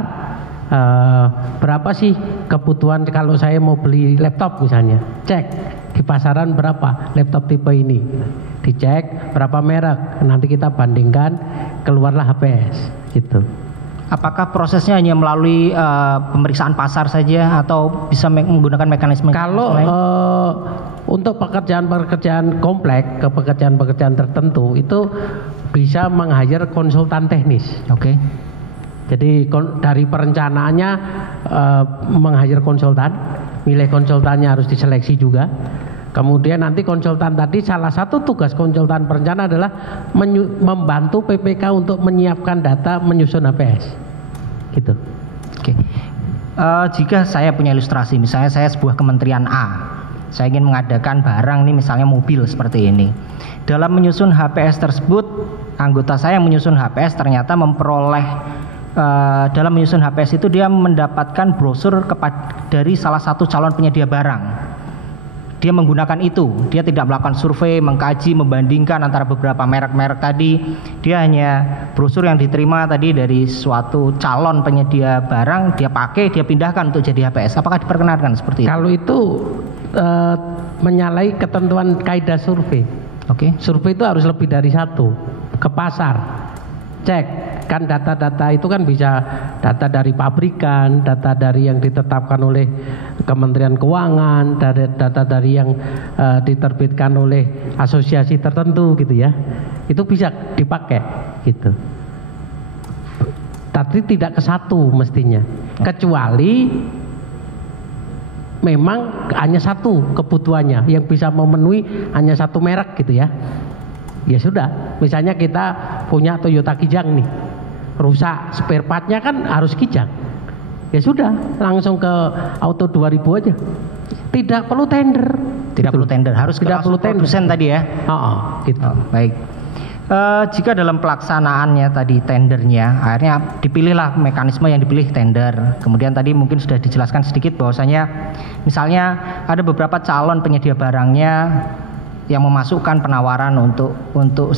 berapa sih kebutuhan kalau saya mau beli laptop misalnya, cek di pasaran berapa laptop tipe ini, dicek berapa merek, nanti kita bandingkan, keluarlah HPS gitu. apakah prosesnya hanya melalui pemeriksaan pasar saja atau bisa menggunakan mekanisme Kalau lain? untuk pekerjaan-pekerjaan kompleks, ke pekerjaan-pekerjaan tertentu itu bisa meng-hire konsultan teknis. Oke. Jadi dari perencanaannya meng-hire konsultan, milih konsultannya harus diseleksi juga. Kemudian nanti konsultan tadi, salah satu tugas konsultan perencana adalah membantu PPK untuk menyiapkan data menyusun HPS. Gitu. Oke. Jika saya punya ilustrasi, misalnya saya sebuah kementerian A, saya ingin mengadakan barang nih, misalnya mobil seperti ini. Dalam menyusun HPS tersebut, anggota saya yang menyusun HPS ternyata memperoleh dalam menyusun HPS itu dia mendapatkan brosur dari salah satu calon penyedia barang. Dia menggunakan itu, dia tidak melakukan survei, mengkaji, membandingkan antara beberapa merek-merek tadi. Dia hanya brosur yang diterima tadi dari suatu calon penyedia barang, dia pakai, dia pindahkan untuk jadi HPS. Apakah diperkenankan seperti itu? Kalau itu menyalahi ketentuan kaidah survei. Oke. Survei itu harus lebih dari satu. Ke pasar, cek, kan data-data itu kan bisa data dari pabrikan, data dari yang ditetapkan oleh Kementerian Keuangan, data dari yang diterbitkan oleh asosiasi tertentu gitu ya. Itu bisa dipakai gitu. Tapi tidak ke satu mestinya. Kecuali memang hanya satu kebutuhannya, yang bisa memenuhi hanya satu merek gitu ya. Ya sudah, misalnya kita punya Toyota Kijang nih, rusak spare partnya kan harus Kijang. Ya sudah, langsung ke Auto 2000 aja. Tidak perlu tender. Tidak perlu tender, harus ke produsen tadi ya. Gitu. Baik. Jika dalam pelaksanaannya tadi tendernya, akhirnya dipilihlah mekanisme yang dipilih tender. Kemudian tadi mungkin sudah dijelaskan sedikit bahwasanya misalnya ada beberapa calon penyedia barangnya yang memasukkan penawaran untuk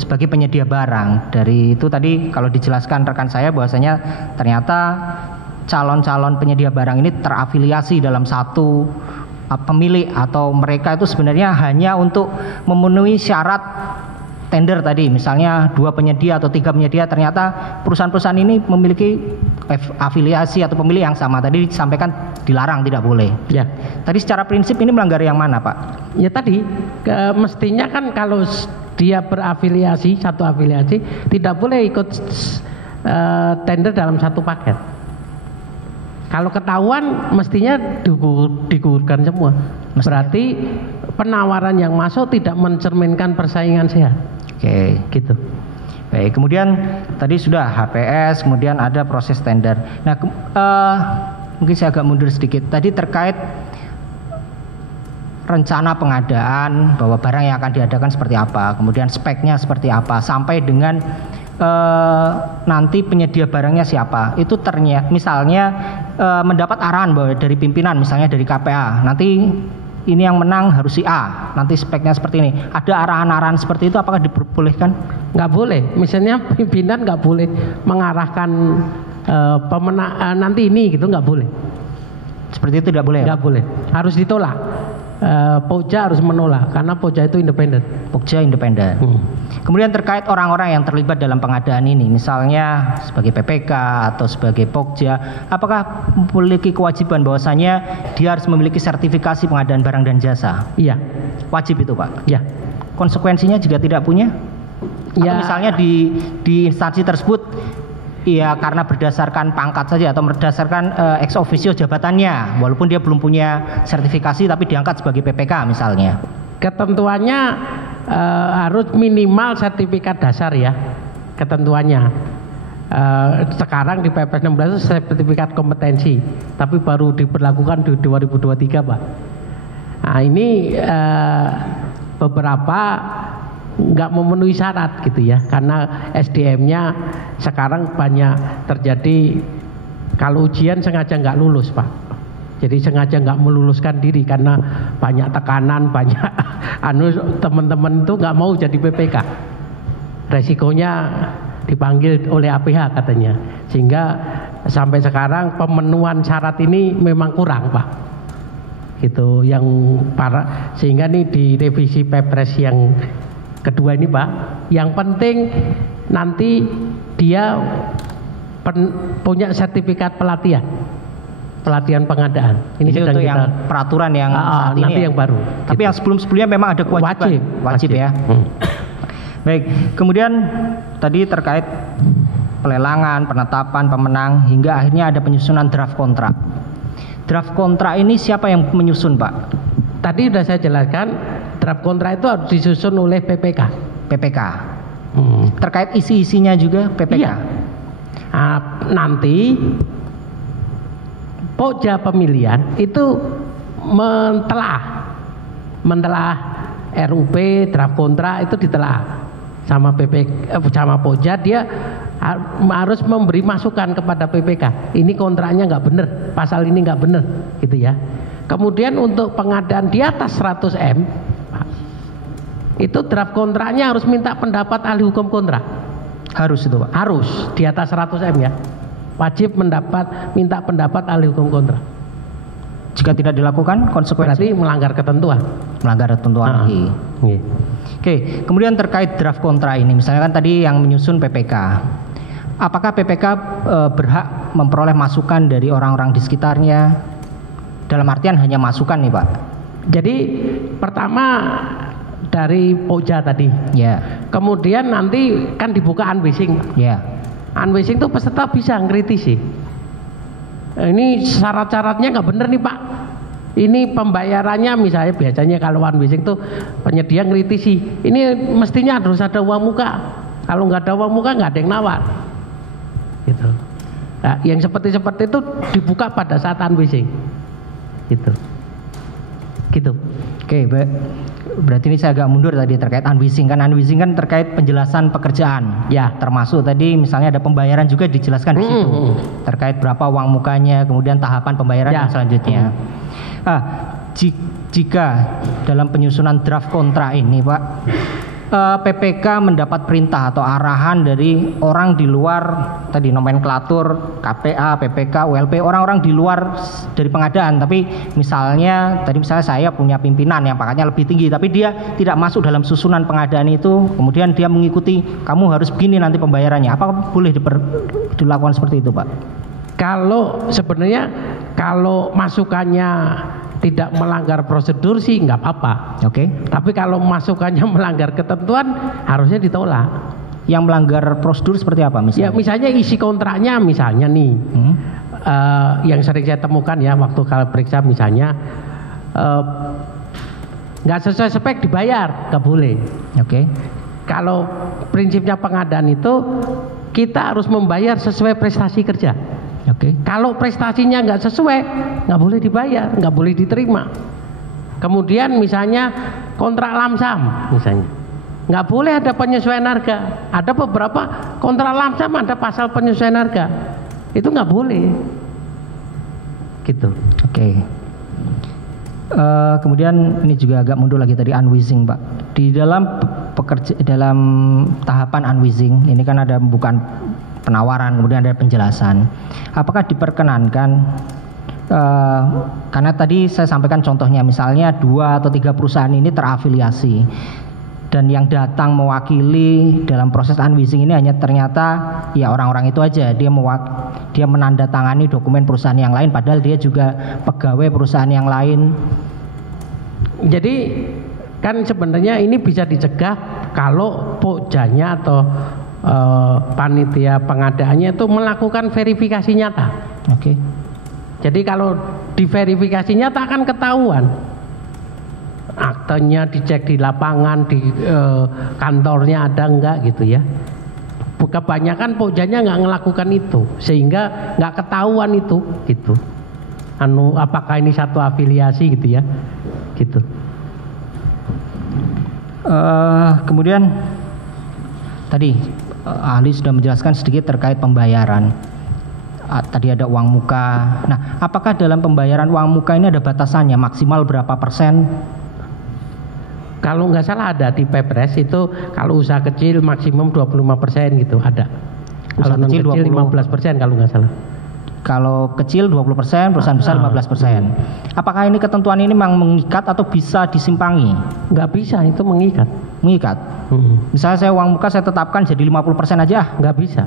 sebagai penyedia barang. Dari itu tadi kalau dijelaskan rekan saya bahwasanya ternyata calon-calon penyedia barang ini terafiliasi dalam satu pemilik, atau mereka itu sebenarnya hanya untuk memenuhi syarat tender tadi, misalnya 2 penyedia atau 3 penyedia, ternyata perusahaan-perusahaan ini memiliki afiliasi atau pemilik yang sama. Tadi disampaikan dilarang, tidak boleh. Ya. Tadi secara prinsip ini melanggar yang mana, Pak? Ya tadi mestinya kan kalau dia berafiliasi, satu afiliasi, tidak boleh ikut tender dalam satu paket. Kalau ketahuan mestinya digugurkan semua. Berarti penawaran yang masuk tidak mencerminkan persaingan sehat. Oke, gitu. Baik, kemudian tadi sudah HPS, kemudian ada proses tender. Nah, mungkin saya agak mundur sedikit. Tadi terkait rencana pengadaan, bahwa barang yang akan diadakan seperti apa, kemudian speknya seperti apa, sampai dengan nanti penyedia barangnya siapa. Itu ternyata misalnya mendapat arahan bahwa dari pimpinan, misalnya dari KPA, nanti ini yang menang harus si A, nanti speknya seperti ini. Ada arahan-arahan seperti itu, apakah diperbolehkan? Nggak boleh. Misalnya pimpinan nggak boleh mengarahkan pemenang nanti ini gitu, nggak boleh. Seperti itu tidak boleh? Nggak boleh. Harus ditolak. Pokja harus menolak karena Pokja itu independen. Pokja independen. Kemudian terkait orang-orang yang terlibat dalam pengadaan ini, misalnya sebagai PPK atau sebagai Pokja, apakah memiliki kewajiban bahwasanya dia harus memiliki sertifikasi pengadaan barang dan jasa? Iya. Wajib itu, Pak? Iya. Konsekuensinya jika tidak punya? Atau misalnya di instansi tersebut, ya karena berdasarkan pangkat saja atau berdasarkan ex officio jabatannya, walaupun dia belum punya sertifikasi tapi diangkat sebagai PPK misalnya. Ketentuannya harus minimal sertifikat dasar ya, ketentuannya. Sekarang di PP 16 itu sertifikat kompetensi, tapi baru diberlakukan di 2023, Pak. Nah ini beberapa nggak memenuhi syarat gitu ya, karena SDM-nya sekarang banyak terjadi kalau ujian sengaja nggak lulus, Pak. Jadi sengaja nggak meluluskan diri karena banyak tekanan, banyak teman-teman itu nggak mau jadi PPK. Resikonya dipanggil oleh APH katanya, sehingga sampai sekarang pemenuhan syarat ini memang kurang, Pak. Gitu yang sehingga nih di revisi Perpres yang kedua ini, Pak, yang penting nanti dia punya sertifikat pelatihan pengadaan. Ini sedang untuk yang peraturan yang saat ini nanti ya? yang baru. Tapi gitu. Yang sebelum-sebelumnya memang ada kewajiban. Wajib ya. Baik, kemudian tadi terkait pelelangan, penetapan pemenang hingga akhirnya ada penyusunan draft kontrak. Draft kontrak ini siapa yang menyusun, Pak? Tadi sudah saya jelaskan, draft kontrak itu harus disusun oleh PPK. Terkait isi-isinya juga PPK. Iya. Nanti Pokja pemilihan itu mentelaah RUP, draft kontrak itu ditelaah sama sama Pokja. Dia harus memberi masukan kepada PPK. Ini kontraknya nggak benar, pasal ini nggak benar, gitu ya. Kemudian untuk pengadaan di atas 100 M, itu draft kontraknya harus minta pendapat ahli hukum kontrak. Harus itu, Pak. Harus di atas 100 M ya. Wajib minta pendapat ahli hukum kontrak. Jika tidak dilakukan konsekuensi berarti melanggar ketentuan. Lagi. Oke, kemudian terkait draft kontrak ini, misalnya kan tadi yang menyusun PPK. Apakah PPK berhak memperoleh masukan dari orang-orang di sekitarnya? Dalam artian hanya masukan nih, Pak. Jadi pertama dari Pokja tadi. Ya. Kemudian nanti kan dibuka unwasing. Ya. Unwasing itu peserta bisa ngkritisi. Ini syarat-syaratnya nggak bener nih, Pak. Ini pembayarannya misalnya biasanya kalau unwasing itu penyedia ngkritisi. Ini mestinya harus ada uang muka. Kalau nggak ada uang muka nggak ada yang nawar. Gitu. Nah, yang seperti itu dibuka pada saat unwasing. Gitu. Oke, berarti ini saya agak mundur tadi terkait unwasing kan terkait penjelasan pekerjaan ya, termasuk tadi misalnya ada pembayaran juga dijelaskan di situ terkait berapa uang mukanya, kemudian tahapan pembayaran yang selanjutnya. Jika dalam penyusunan draft kontrak ini, Pak, PPK mendapat perintah atau arahan dari orang di luar tadi nomenklatur KPA, PPK, ULP, orang-orang di luar dari pengadaan, tapi misalnya saya punya pimpinan yang pangkatnya lebih tinggi, tapi dia tidak masuk dalam susunan pengadaan itu, kemudian dia mengikuti, kamu harus begini nanti pembayarannya. Apakah boleh dilakukan seperti itu, Pak? Kalau masukannya tidak melanggar prosedur sih nggak apa-apa. Oke. Tapi kalau masukannya melanggar ketentuan harusnya ditolak. Yang melanggar prosedur seperti apa misalnya? Ya misalnya isi kontraknya misalnya nih, yang sering saya temukan ya waktu kalau periksa misalnya nggak sesuai spek dibayar, nggak boleh. Oke. Kalau prinsipnya pengadaan itu kita harus membayar sesuai prestasi kerja. Oke. Kalau prestasinya nggak sesuai, nggak boleh dibayar, nggak boleh diterima. Kemudian misalnya kontrak lamsam, misalnya nggak boleh ada penyesuaian harga. Ada beberapa kontrak lamsam ada pasal penyesuaian harga, itu nggak boleh. Gitu. Oke. Kemudian ini juga agak mundur lagi tadi unwasing, Pak. Di dalam dalam tahapan unwasing ini kan ada bukan penawaran, kemudian ada penjelasan. Apakah diperkenankan karena tadi saya sampaikan contohnya misalnya 2 atau 3 perusahaan ini terafiliasi dan yang datang mewakili dalam proses unwasing ini hanya ternyata ya orang-orang itu aja, dia menandatangani dokumen perusahaan yang lain padahal dia juga pegawai perusahaan yang lain. Jadi kan sebenarnya ini bisa dicegah kalau Pokjanya atau panitia pengadaannya itu melakukan verifikasi nyata. Oke. Jadi kalau diverifikasi nyata akan ketahuan. Aktenya dicek di lapangan, di kantornya ada enggak gitu ya. Kebanyakan Pokjanya nggak melakukan itu, sehingga nggak ketahuan itu gitu. Apakah ini satu afiliasi gitu ya? Gitu. Kemudian tadi ahli sudah menjelaskan sedikit terkait pembayaran. Tadi ada uang muka. Nah, apakah dalam pembayaran uang muka ini ada batasannya maksimal berapa persen? Kalau nggak salah ada di Pepres itu kalau usaha kecil maksimum 25% gitu ada. Kalau kecil 15% kalau nggak salah. Kalau kecil 20%, perusahaan besar 15%. Apakah ini ketentuan ini memang mengikat atau bisa disimpangi? Nggak bisa, itu mengikat. Mengikat. Misalnya saya uang muka saya tetapkan jadi 50% aja. Nggak bisa.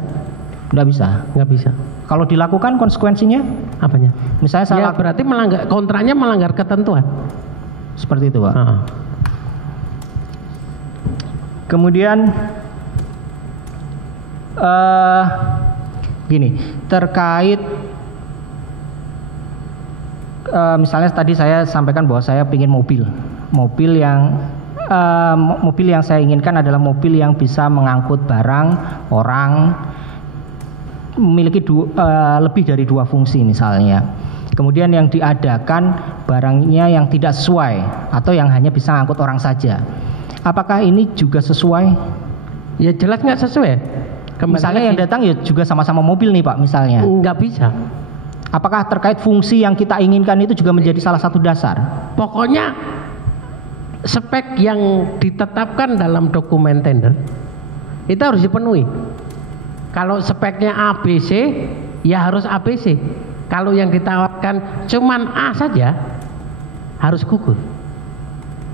Nggak bisa. Nggak bisa. Kalau dilakukan konsekuensinya Apanya? misalnya Ya salah berarti kontraknya melanggar ketentuan. seperti itu, Pak. Heeh. Kemudian gini, terkait misalnya tadi saya sampaikan bahwa saya ingin mobil yang saya inginkan adalah mobil yang bisa mengangkut barang, orang, memiliki lebih dari 2 fungsi misalnya. Kemudian yang diadakan barangnya yang tidak sesuai atau yang hanya bisa mengangkut orang saja. Apakah ini juga sesuai? Ya jelas nggak sesuai. Misalnya yang datang ya juga sama-sama mobil nih Pak misalnya. Nggak bisa. Apakah terkait fungsi yang kita inginkan itu juga menjadi salah satu dasar? Pokoknya spek yang ditetapkan dalam dokumen tender itu harus dipenuhi. Kalau speknya ABC, ya harus ABC. Kalau yang ditawarkan cuman A saja, harus gugur.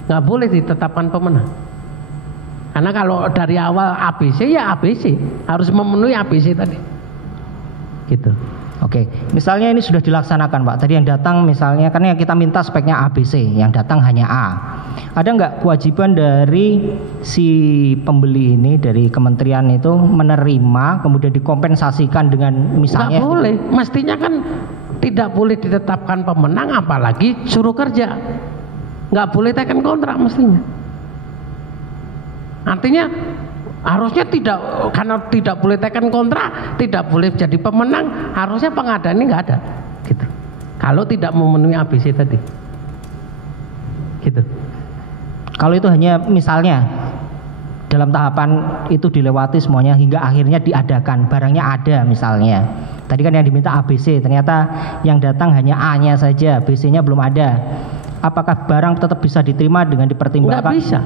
Nggak boleh ditetapkan pemenang. Karena kalau dari awal ABC, ya ABC. Harus memenuhi ABC tadi. Gitu. Oke, misalnya ini sudah dilaksanakan Pak. Tadi yang datang misalnya, karena yang kita minta speknya ABC, yang datang hanya A. Ada nggak kewajiban dari si pembeli ini, dari kementerian itu menerima, kemudian dikompensasikan dengan misalnya? Nggak boleh, mestinya kan tidak boleh ditetapkan pemenang, apalagi suruh kerja. Nggak boleh tekan kontrak mestinya. Artinya harusnya tidak, karena tidak boleh tekan kontrak, tidak boleh jadi pemenang, harusnya pengadaan ini nggak ada, gitu. Kalau tidak memenuhi ABC tadi, gitu. Kalau itu hanya misalnya dalam tahapan itu dilewati semuanya hingga akhirnya diadakan, barangnya ada misalnya. Tadi kan yang diminta ABC, ternyata yang datang hanya A-nya saja, BC-nya belum ada. Apakah barang tetap bisa diterima dengan dipertimbangkan? Nggak bisa.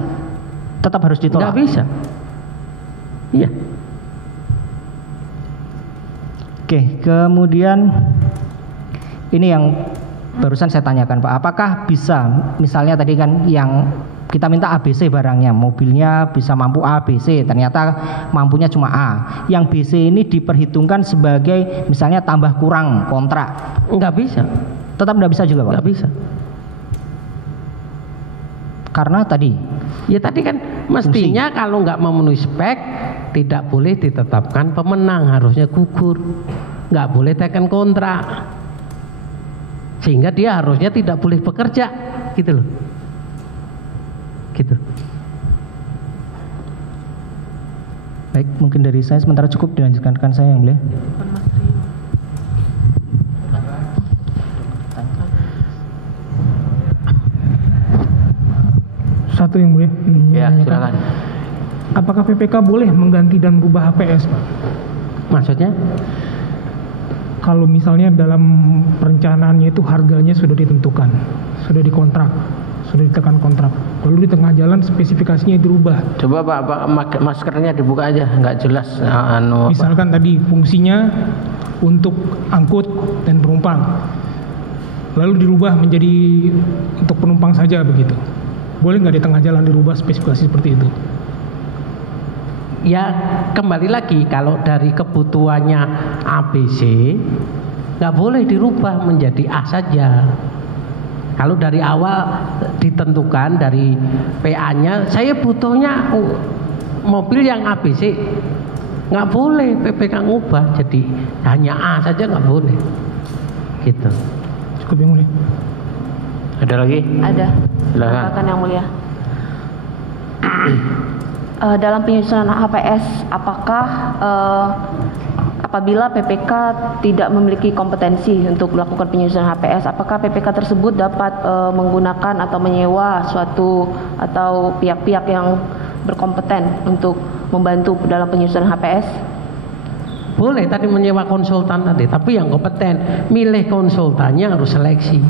Tetap harus ditolak. Nggak bisa. Iya. Oke, kemudian ini yang barusan saya tanyakan Pak, apakah bisa misalnya tadi kan yang kita minta ABC barangnya, mobilnya bisa mampu ABC, ternyata mampunya cuma A. Yang BC ini diperhitungkan sebagai misalnya tambah kurang kontrak. Nggak bisa. Tetap nggak bisa juga Pak? Nggak bisa. Karena tadi? Ya tadi kan mestinya kalau nggak memenuhi spek tidak boleh ditetapkan pemenang, harusnya gugur. Nggak boleh tekan kontrak. Sehingga dia harusnya tidak boleh bekerja, gitu loh. Gitu. Baik, mungkin dari saya sementara cukup, dilanjutkan saya yang mulia. Satu yang mulia. Ya, silakan. Apakah PPK boleh mengganti dan merubah HPS, Pak? Maksudnya? Kalau misalnya dalam perencanaannya itu harganya sudah ditentukan, sudah dikontrak, sudah ditekan kontrak, lalu di tengah jalan spesifikasinya dirubah. Coba Pak, maskernya dibuka aja, nggak jelas. Misalkan tadi fungsinya untuk angkut dan penumpang, lalu dirubah menjadi untuk penumpang saja begitu. Boleh nggak di tengah jalan dirubah spesifikasi seperti itu? Ya kembali lagi, kalau dari kebutuhannya ABC nggak boleh dirubah menjadi A saja. Kalau dari awal ditentukan dari PA-nya, saya butuhnya mobil yang ABC, nggak boleh PPK ngubah jadi hanya A saja, nggak boleh. Gitu. Cukup yang mulia. Ada lagi? Ada. Silakan Yang mulia. Dalam penyusunan HPS, apakah apabila PPK tidak memiliki kompetensi untuk melakukan penyusunan HPS, apakah PPK tersebut dapat menggunakan atau menyewa suatu atau pihak-pihak yang berkompeten untuk membantu dalam penyusunan HPS? Boleh tadi menyewa konsultan tadi, tapi yang kompeten. Milih konsultannya harus seleksi.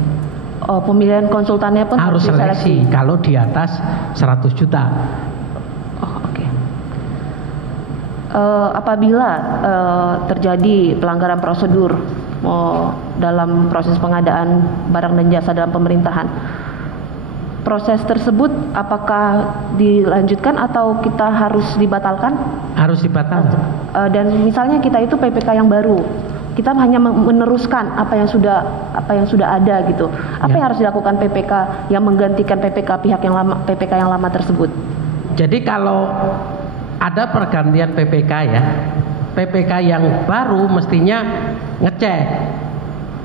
Pemilihan konsultannya pun harus seleksi. Kalau di atas 100 juta. Apabila terjadi pelanggaran prosedur dalam proses pengadaan barang dan jasa dalam pemerintahan, proses tersebut apakah dilanjutkan atau kita harus dibatalkan? Harus dibatalkan. Dan misalnya kita itu PPK yang baru, kita hanya meneruskan apa yang sudah ada gitu. Apa yang harus dilakukan PPK yang menggantikan PPK yang lama tersebut? Jadi kalau ada pergantian PPK ya, PPK yang baru mestinya ngecek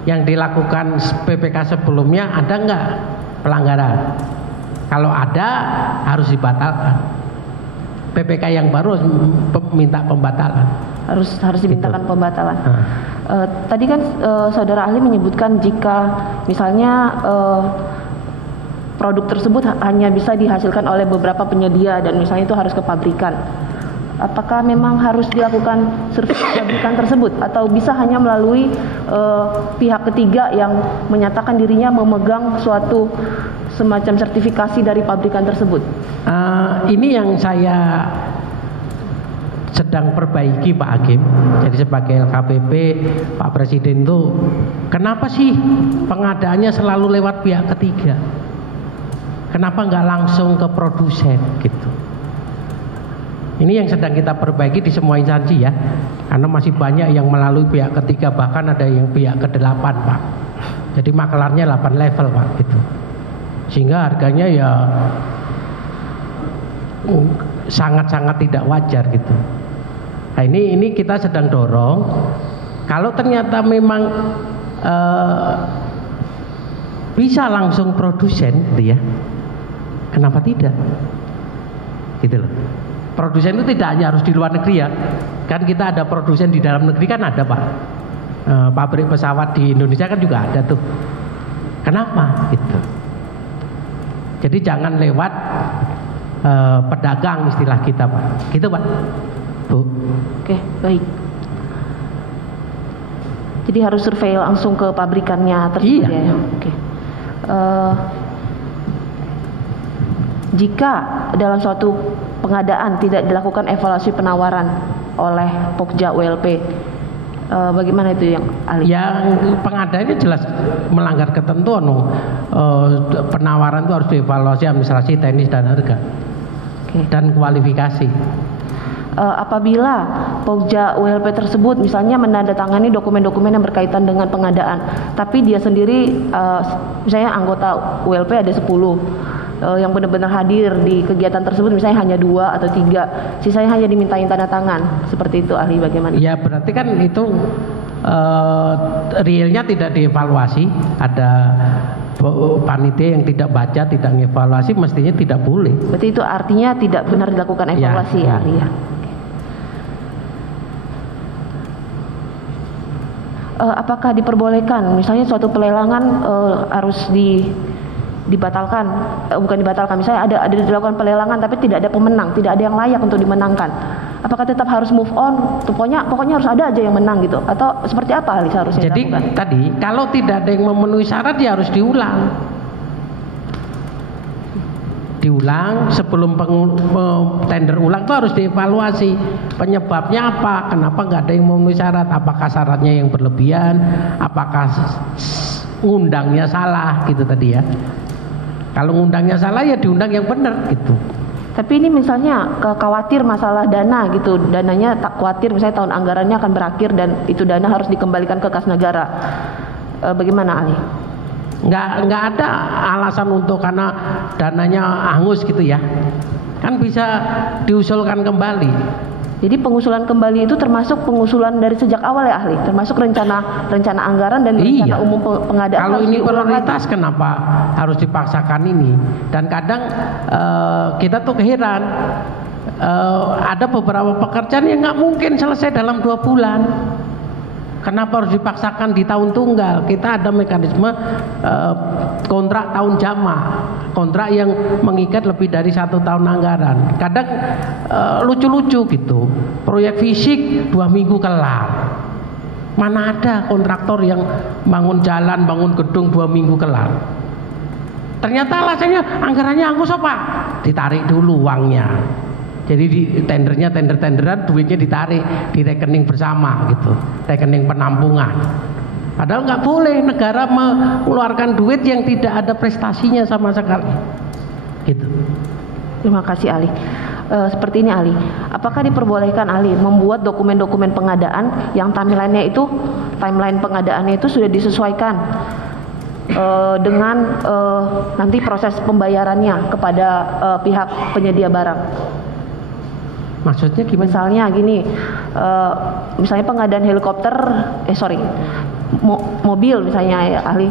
yang dilakukan PPK sebelumnya ada nggak pelanggaran. Kalau ada harus dibatalkan. PPK yang baru minta pembatalan. Harus dimintakan pembatalan. Tadi kan saudara ahli menyebutkan jika misalnya produk tersebut hanya bisa dihasilkan oleh beberapa penyedia dan misalnya itu harus ke pabrikan. Apakah memang harus dilakukan survei pabrikan tersebut atau bisa hanya melalui pihak ketiga yang menyatakan dirinya memegang suatu semacam sertifikasi dari pabrikan tersebut? Ini yang saya sedang perbaiki Pak Hakim. Jadi sebagai LKPP Pak Presiden itu kenapa sih pengadaannya selalu lewat pihak ketiga? Kenapa nggak langsung ke produsen gitu? Ini yang sedang kita perbaiki di semua instansi ya, karena masih banyak yang melalui pihak ketiga, bahkan ada yang pihak ke-8 Pak. Jadi makelarnya 8 level Pak gitu. Sehingga harganya ya sangat-sangat tidak wajar gitu. Nah ini kita sedang dorong. Kalau ternyata memang bisa langsung produsen gitu ya, kenapa tidak? Gitu loh. Produsen itu tidak hanya harus di luar negeri ya. Kan kita ada produsen di dalam negeri kan ada Pak. Pabrik pesawat di Indonesia kan juga ada tuh. Kenapa? Gitu. Jadi jangan lewat pedagang istilah kita Pak. Gitu Pak. Bu. Oke, baik. Jadi harus survei langsung ke pabrikannya tersebut ya. Oke. Jika dalam suatu pengadaan tidak dilakukan evaluasi penawaran oleh Pokja ULP, bagaimana itu yang ahli? Yang pengadaannya jelas melanggar ketentuan. Penawaran itu harus dievaluasi administrasi, teknis dan harga, dan kualifikasi. Apabila Pokja ULP tersebut misalnya menandatangani dokumen-dokumen yang berkaitan dengan pengadaan, tapi dia sendiri misalnya anggota ULP ada 10 yang benar-benar hadir di kegiatan tersebut misalnya hanya 2 atau 3, sisanya hanya dimintain tanda tangan, seperti itu ahli bagaimana? Ya berarti kan itu realnya tidak dievaluasi, ada panitia yang tidak baca, tidak mengevaluasi, mestinya tidak boleh. Berarti itu artinya tidak benar dilakukan evaluasi ya ahli ya. Apakah diperbolehkan misalnya suatu pelelangan harus dibatalkan, bukan dibatalkan, misalnya ada dilakukan pelelangan tapi tidak ada pemenang, tidak ada yang layak untuk dimenangkan, apakah tetap harus move on? Pokoknya harus ada aja yang menang gitu, atau seperti apa hal seharusnya? Jadi dilakukan? Tadi kalau tidak ada yang memenuhi syarat ya harus diulang sebelum tender ulang itu harus dievaluasi penyebabnya apa, kenapa nggak ada yang memenuhi syarat, apakah syaratnya yang berlebihan, apakah ngundangnya salah gitu tadi ya. Kalau ngundangnya salah ya diundang yang benar gitu. Tapi ini misalnya khawatir masalah dana gitu, dananya tak khawatir misalnya tahun anggarannya akan berakhir dan itu dana harus dikembalikan ke kas negara. Bagaimana ahli? Nggak ada alasan untuk karena dananya hangus gitu ya. Kan bisa diusulkan kembali. Jadi pengusulan kembali itu termasuk pengusulan dari sejak awal ya ahli, termasuk rencana anggaran dan rencana umum pengadaan. Kalau ini prioritas kenapa harus dipaksakan ini? Dan kadang kita tuh heran, ada beberapa pekerjaan yang nggak mungkin selesai dalam 2 bulan. Kenapa harus dipaksakan di tahun tunggal? Kita ada mekanisme kontrak tahun jamak, kontrak yang mengikat lebih dari 1 tahun anggaran. Kadang lucu-lucu gitu, proyek fisik 2 minggu kelar. Mana ada kontraktor yang bangun jalan, bangun gedung 2 minggu kelar. Ternyata alasannya anggarannya hangus apa? Ditarik dulu uangnya. Jadi di tenderan duitnya ditarik di rekening bersama gitu, rekening penampungan. Padahal nggak boleh negara mengeluarkan duit yang tidak ada prestasinya sama sekali. Gitu. Terima kasih ahli. Seperti ini ahli, apakah diperbolehkan ahli membuat dokumen-dokumen pengadaan yang timeline pengadaannya itu sudah disesuaikan dengan nanti proses pembayarannya kepada pihak penyedia barang? Maksudnya gimana? Misalnya gini, misalnya pengadaan helikopter, mobil misalnya ya ahli,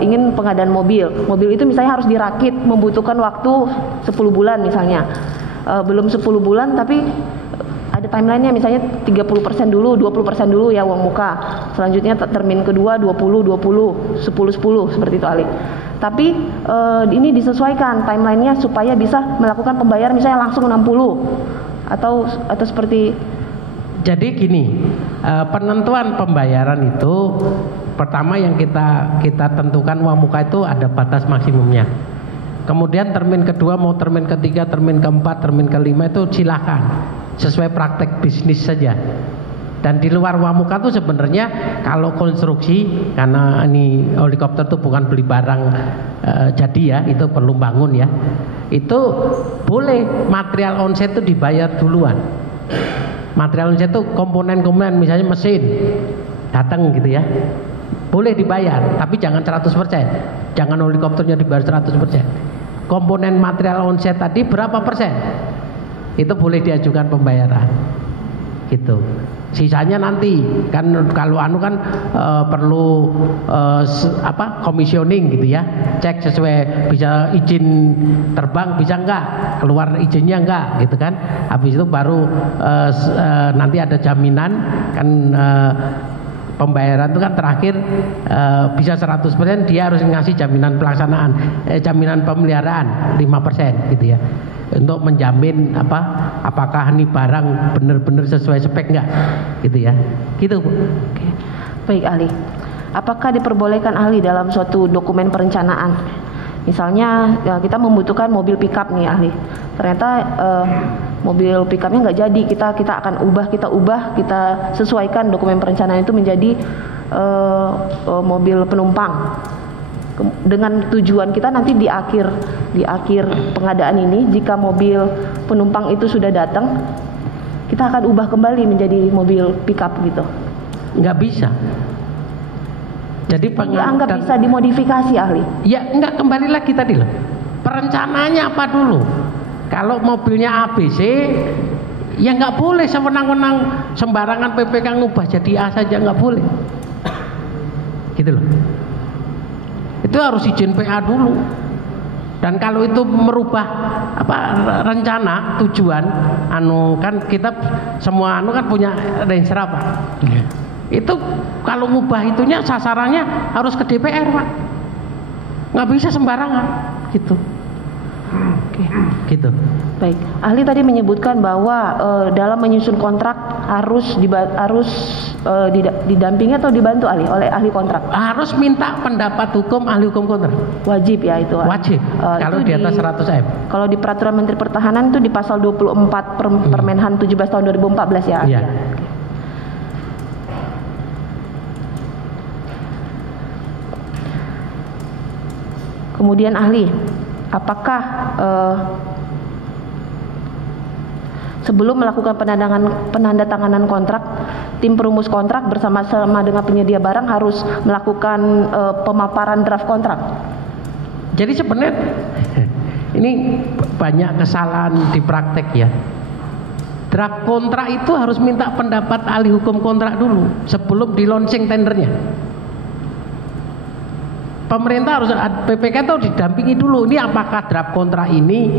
ingin pengadaan mobil itu misalnya harus dirakit, membutuhkan waktu 10 bulan misalnya. Belum 10 bulan tapi ada timelinenya, misalnya 30% dulu, 20% dulu ya uang muka, selanjutnya termin kedua 20, 10 seperti itu ahli. Tapi ini disesuaikan timelinenya supaya bisa melakukan pembayaran misalnya langsung 60 atau seperti. Jadi gini, penentuan pembayaran itu pertama yang kita tentukan uang muka itu ada batas maksimumnya. Kemudian termin kedua mau termin ketiga, termin keempat, termin kelima itu silakan sesuai praktek bisnis saja. Dan di luar uang muka itu sebenarnya kalau konstruksi, karena ini helikopter itu bukan beli barang jadi ya, itu perlu bangun ya, itu boleh material onset itu dibayar duluan. Material onset itu komponen-komponen misalnya mesin datang gitu ya, boleh dibayar, tapi jangan 100%, jangan helikopternya dibayar 100%. Komponen material onset tadi berapa persen itu boleh diajukan pembayaran gitu. Sisanya nanti kan kalau perlu commissioning gitu ya, cek sesuai, bisa izin terbang bisa enggak, keluar izinnya enggak gitu kan. Habis itu baru nanti ada jaminan kan, pembayaran itu kan terakhir bisa 100%, dia harus ngasih jaminan pelaksanaan, jaminan pemeliharaan 5% gitu ya, untuk menjamin apakah ini barang benar-benar sesuai spek enggak gitu ya, gitu Bu. Oke. Baik ahli, apakah diperbolehkan ahli dalam suatu dokumen perencanaan, misalnya ya, kita membutuhkan mobil pickup nih ahli, ternyata mobil pickupnya nggak jadi, kita akan kita sesuaikan dokumen perencanaan itu menjadi mobil penumpang, dengan tujuan kita nanti di akhir pengadaan ini, jika mobil penumpang itu sudah datang, kita akan ubah kembali menjadi mobil pickup gitu. Nggak bisa. Jadi anggap bisa dimodifikasi ahli. Ya nggak, kembali lagi tadi loh, perencanaannya apa dulu. Kalau mobilnya ABC, ya nggak boleh sewenang-wenang sembarangan PPK ngubah jadi A saja, nggak boleh. Gitu loh. Itu harus izin PA dulu. Dan kalau itu merubah rencana tujuan, kan kita semua kan punya ranger apa? Itu kalau ngubah itunya sasarannya harus ke DPR Pak. Nggak bisa sembarangan gitu. Oke. Gitu. Baik, ahli tadi menyebutkan bahwa dalam menyusun kontrak harus didampingi atau dibantu ahli oleh ahli kontrak. Harus minta pendapat hukum ahli hukum kontrak. Wajib ya itu. Wajib. Kalau di atas 100 M. Kalau di peraturan Menteri Pertahanan itu di pasal 24 Permenhan 17 tahun 2014 ya. Iya. Kemudian ahli, apakah sebelum melakukan penandatanganan kontrak, tim perumus kontrak bersama-sama dengan penyedia barang harus melakukan pemaparan draft kontrak? Jadi sebenarnya ini banyak kesalahan di praktek ya. Draft kontrak itu harus minta pendapat ahli hukum kontrak dulu sebelum di launching tendernya. Pemerintah harus, PPK itu didampingi dulu, ini apakah draft kontrak ini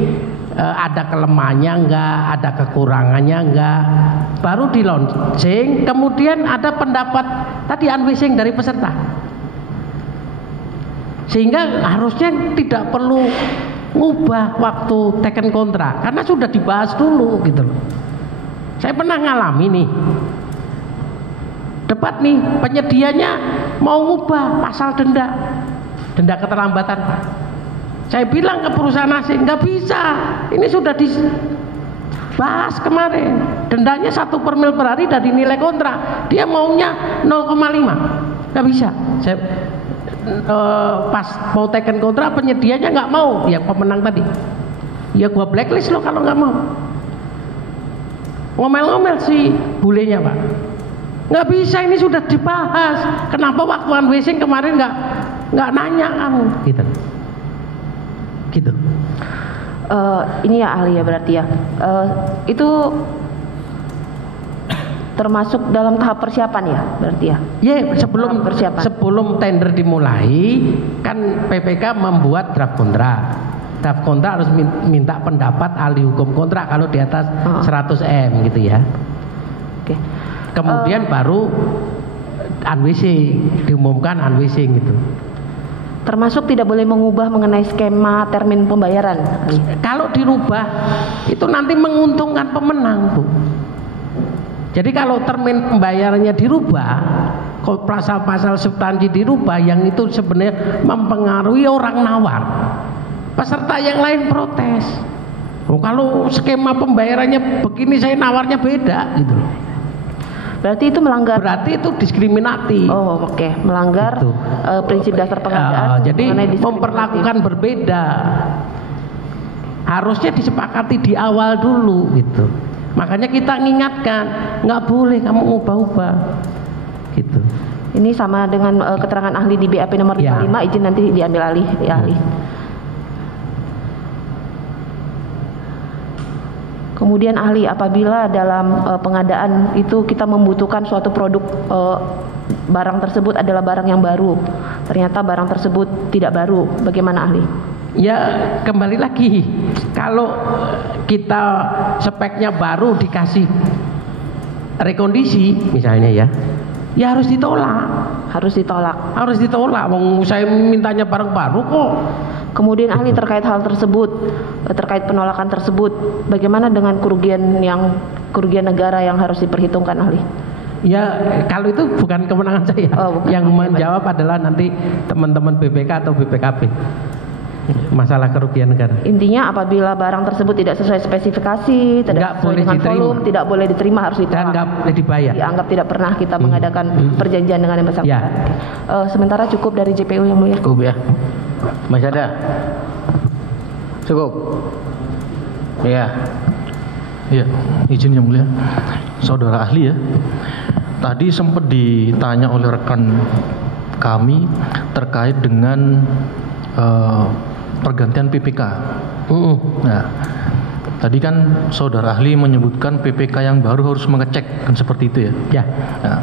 ada kelemahannya enggak, ada kekurangannya enggak, baru di launching, kemudian ada pendapat tadi unwishing dari peserta, sehingga harusnya tidak perlu ngubah waktu taken kontrak karena sudah dibahas dulu gitu loh. Saya pernah ngalami nih debat nih, penyedianya mau ngubah pasal denda keterlambatan. Saya bilang ke perusahaan asing, nggak bisa, ini sudah dibahas kemarin, dendanya 1 per mil per hari dari nilai kontrak, dia maunya 0,5, nggak bisa. pas mau taken kontrak penyedianya nggak mau, yang pemenang tadi, ya gua blacklist lo kalau nggak mau. Ngomel-ngomel si bulenya Pak, nggak bisa, ini sudah dibahas. Kenapa waktu unwasing kemarin nggak nanya kamu, gitu. Ini ya ahli ya berarti ya. Itu termasuk dalam tahap persiapan ya berarti ya? Ya, sebelum tender dimulai kan PPK membuat draft kontrak. Draft kontrak harus minta pendapat ahli hukum kontrak kalau di atas 100 M gitu ya. Oke. Kemudian baru unwasing, diumumkan unwasing gitu. Termasuk tidak boleh mengubah mengenai skema termin pembayaran. Kalau dirubah itu nanti menguntungkan pemenang, Bu. Jadi kalau termin pembayarannya dirubah, kalau pasal-pasal substansi dirubah, yang itu sebenarnya mempengaruhi orang nawar. Peserta yang lain protes. Oh, kalau skema pembayarannya begini, saya nawarnya beda gitu loh. Berarti itu melanggar. Berarti itu diskriminatif. Oh, oke. Melanggar gitu. Prinsip dasar pengadaan. Jadi memperlakukan berbeda. Harusnya disepakati di awal dulu gitu. Makanya kita mengingatkan, nggak boleh kamu ubah-ubah, gitu. Ini sama dengan keterangan ahli di BAP nomor 55, izin nanti diambil alih ya ahli. Kemudian ahli, apabila dalam pengadaan itu kita membutuhkan suatu produk, barang tersebut adalah barang yang baru, ternyata barang tersebut tidak baru, bagaimana ahli? Ya kembali lagi, kalau kita speknya baru dikasih rekondisi misalnya ya harus ditolak. Harus ditolak. Wong saya mintanya barang baru kok. Kemudian ahli terkait hal tersebut, terkait penolakan tersebut, bagaimana dengan kerugian negara yang harus diperhitungkan ahli? Ya kalau itu bukan kewenangan saya. Yang menjawab adalah nanti teman-teman BPK atau BPKB. Masalah kerugian negara. Intinya apabila barang tersebut tidak sesuai spesifikasi, tidak sesuai dengan volume, tidak boleh diterima, harus ditolak. Dan nggak boleh dibayar. Dianggap tidak pernah kita mengadakan perjanjian dengan yang bersangkutan. Sementara cukup dari JPU yang mulia. Cukup ya. Masih ada? Cukup. Ya. Ya, izin yang mulia. Saudara ahli ya. Tadi sempat ditanya oleh rekan kami terkait dengan pergantian PPK. Nah, tadi kan saudara ahli menyebutkan PPK yang baru harus mengecek, kan seperti itu ya? Ya. Nah,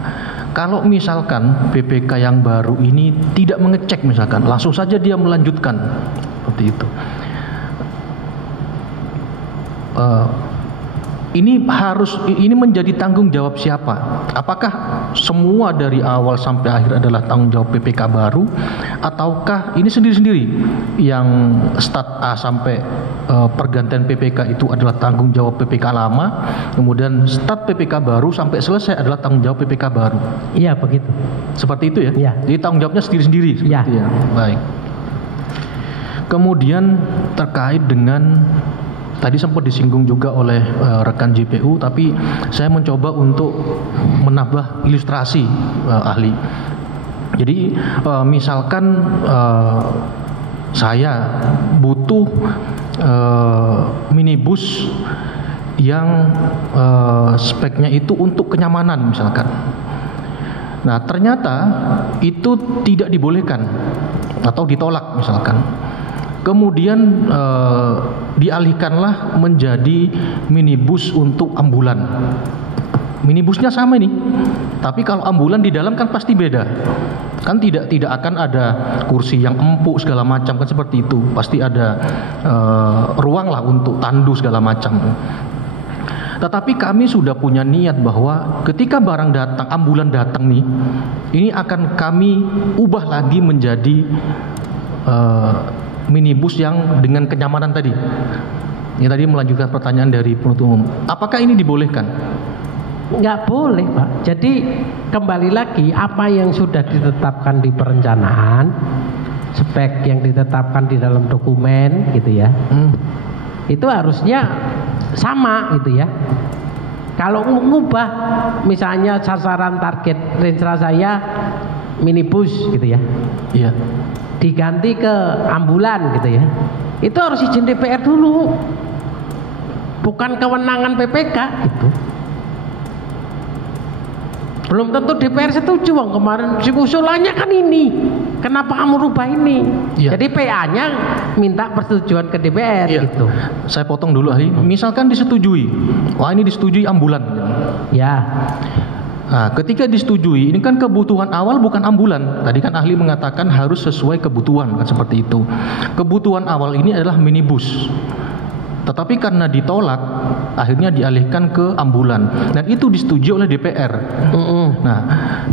kalau misalkan PPK yang baru ini tidak mengecek misalkan, langsung saja dia melanjutkan seperti itu. Ini menjadi tanggung jawab siapa? Apakah semua dari awal sampai akhir adalah tanggung jawab PPK baru, ataukah ini sendiri-sendiri yang stat A sampai pergantian PPK itu adalah tanggung jawab PPK lama, kemudian stat PPK baru sampai selesai adalah tanggung jawab PPK baru? Iya begitu. Seperti itu ya? Iya. Jadi tanggung jawabnya sendiri-sendiri seperti ya. Baik. Kemudian terkait dengan tadi sempat disinggung juga oleh rekan JPU, tapi saya mencoba untuk menambah ilustrasi ahli. Jadi misalkan saya butuh minibus yang speknya itu untuk kenyamanan misalkan. Nah ternyata itu tidak dibolehkan atau ditolak misalkan. Kemudian dialihkanlah menjadi minibus untuk ambulan. Minibusnya sama ini, tapi kalau ambulan di dalam kan pasti beda. Kan tidak akan ada kursi yang empuk segala macam, kan seperti itu. Pasti ada ruang lah untuk tandu segala macam. Tetapi kami sudah punya niat bahwa ketika barang datang, ambulan datang nih, ini akan kami ubah lagi menjadi minibus yang dengan kenyamanan tadi. Ini tadi melanjutkan pertanyaan dari penuntut umum. Apakah ini dibolehkan? Nggak boleh, Pak. Jadi kembali lagi apa yang sudah ditetapkan di perencanaan, spek yang ditetapkan di dalam dokumen gitu ya. Itu harusnya sama gitu ya. Kalau mengubah misalnya sasaran target renstra saya minibus gitu ya. Iya. Diganti ke ambulan gitu ya. Itu harus izin DPR dulu. Bukan kewenangan PPK gitu. Belum tentu DPR setuju, Bang. Kemarin usulannya kan ini. Kenapa kamu rubah ini? Ya. Jadi PA-nya minta persetujuan ke DPR gitu. Saya potong dulu ahli. Misalkan disetujui. Wah, ini disetujui ambulan. Ya. Nah, ketika disetujui, ini kan kebutuhan awal bukan ambulan. Tadi kan ahli mengatakan harus sesuai kebutuhan, kan seperti itu. Kebutuhan awal ini adalah minibus. Tetapi karena ditolak, akhirnya dialihkan ke ambulan, dan itu disetujui oleh DPR. Nah,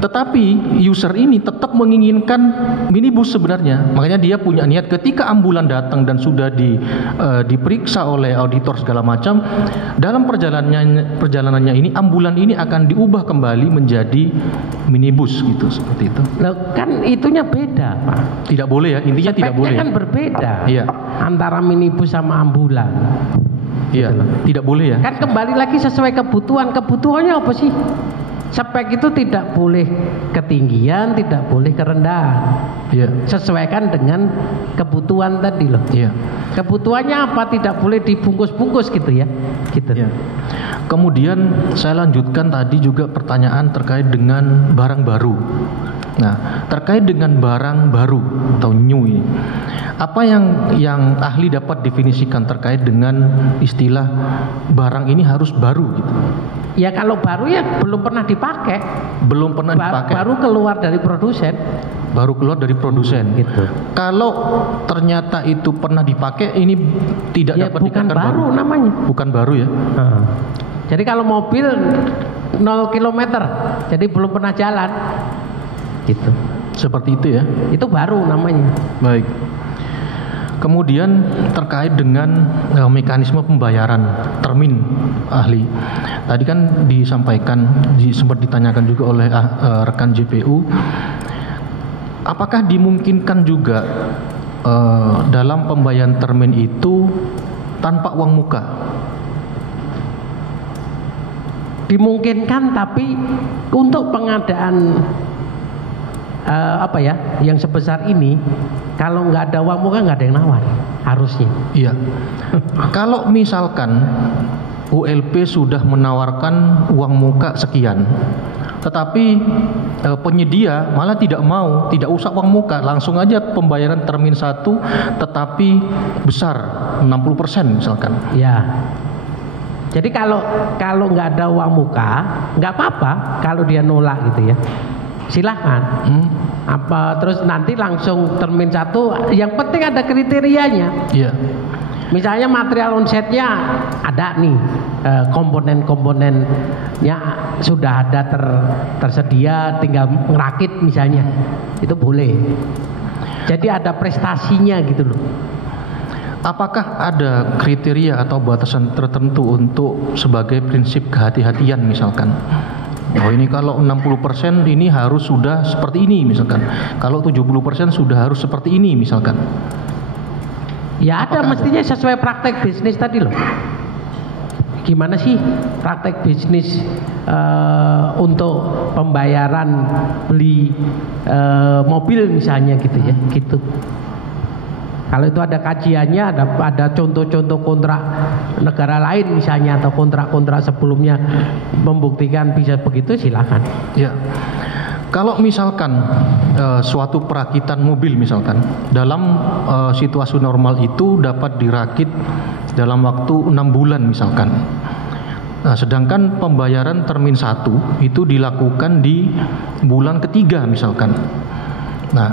tetapi user ini tetap menginginkan minibus sebenarnya. Makanya dia punya niat ketika ambulan datang dan sudah diperiksa oleh auditor segala macam, dalam perjalanannya ini ambulan ini akan diubah kembali menjadi minibus gitu, seperti itu. Loh, kan itunya beda, Pak. Tidak boleh ya, intinya tidak boleh. Kan berbeda. Iya. Antara minibus sama ambulan. Iya, tidak boleh ya. Kan kembali lagi sesuai kebutuhan. Kebutuhannya apa sih? Spek itu tidak boleh ketinggian, tidak boleh kerendahan. Iya. Sesuaikan dengan kebutuhan tadi loh. Iya. Kebutuhannya apa? Tidak boleh dibungkus-bungkus gitu ya. Gitu. Iya. Kemudian saya lanjutkan tadi juga pertanyaan terkait dengan barang baru. Nah, terkait dengan barang baru atau new ini, apa yang ahli dapat definisikan terkait dengan istilah barang ini harus baru gitu? Ya kalau baru ya belum pernah dipakai. Belum pernah dipakai. Baru keluar dari produsen. Baru keluar dari produsen. Gitu. Kalau ternyata itu pernah dipakai, ini tidak ya, dapat bukan dikatakan baru namanya. Bukan baru ya. Jadi kalau mobil 0 km, jadi belum pernah jalan. Gitu. Seperti itu ya. Itu baru namanya. Baik. Kemudian terkait dengan mekanisme pembayaran termin ahli. Tadi kan disampaikan, sempat ditanyakan juga oleh rekan JPU. Apakah dimungkinkan juga dalam pembayaran termin itu tanpa uang muka? Dimungkinkan, tapi untuk pengadaan yang sebesar ini, kalau nggak ada uang muka nggak ada yang nawar harusnya. Iya. Kalau misalkan ULP sudah menawarkan uang muka sekian, tetapi penyedia malah tidak mau, tidak usah uang muka, langsung aja pembayaran termin 1 tetapi besar 60% misalkan. Ya. Jadi kalau nggak ada uang muka, nggak apa-apa kalau dia nolak gitu ya. Silahkan. Terus nanti langsung termin 1. Yang penting ada kriterianya. Iya. Misalnya material onsetnya ada nih, komponen-komponennya sudah ada tersedia, tinggal ngerakit misalnya, itu boleh. Jadi ada prestasinya gitu loh. Apakah ada kriteria atau batasan tertentu untuk sebagai prinsip kehati-hatian misalkan? Oh, ini kalau 60% ini harus sudah seperti ini misalkan. Kalau 70% sudah harus seperti ini misalkan. Ya ada, mestinya sesuai praktek bisnis tadi loh. Gimana sih praktek bisnis untuk pembayaran beli mobil misalnya gitu ya, gitu. Kalau itu ada kajiannya, ada contoh-contoh kontrak negara lain misalnya, atau kontrak-kontrak sebelumnya membuktikan bisa begitu, silakan. Ya. Kalau misalkan suatu perakitan mobil misalkan dalam situasi normal itu dapat dirakit dalam waktu 6 bulan misalkan. Nah, sedangkan pembayaran termin 1 itu dilakukan di bulan ketiga misalkan. Nah,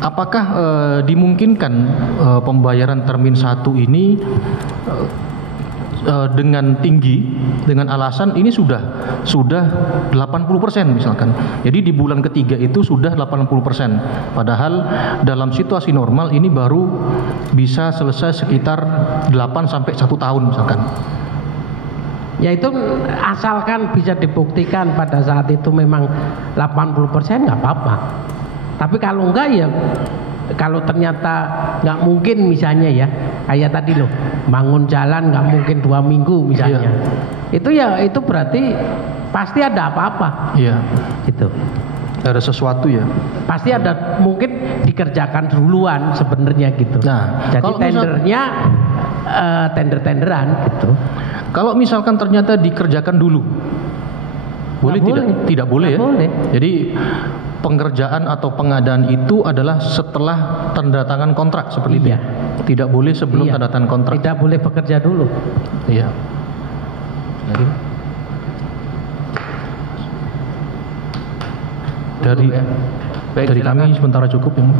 apakah dimungkinkan pembayaran termin 1 ini dengan tinggi, dengan alasan ini sudah 80% misalkan. Jadi di bulan ketiga itu sudah 80%. Padahal dalam situasi normal ini baru bisa selesai sekitar 8 sampai 1 tahun misalkan. Ya itu asalkan bisa dibuktikan pada saat itu memang 80% nggak apa-apa. Tapi kalau enggak ya, kalau ternyata nggak mungkin misalnya ya, kayak tadi loh, bangun jalan nggak mungkin 2 minggu misalnya. Iya. Itu berarti pasti ada apa-apa. Iya. Gitu. Ada sesuatu ya. Pasti ada, mungkin dikerjakan duluan sebenarnya gitu. Nah, jadi kalau tendernya tender-tenderan gitu. Kalau misalkan ternyata dikerjakan dulu, boleh tidak? Tidak boleh ya. Boleh. Jadi pengerjaan atau pengadaan itu adalah setelah tanda tangan kontrak seperti itu. Iya. Tidak boleh sebelum tanda tangan kontrak. Tidak boleh bekerja dulu. Iya. Dari Baik, dari silakan. kami sementara cukup yang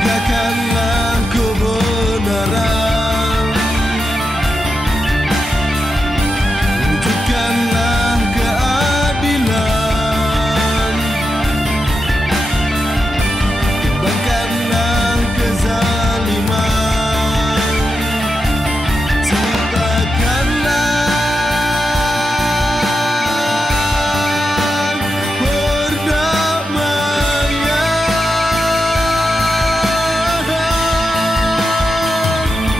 Tegakkanlah kebenaran, wujudkanlah keadilan, timbangkanlah kezaliman, ciptakanlah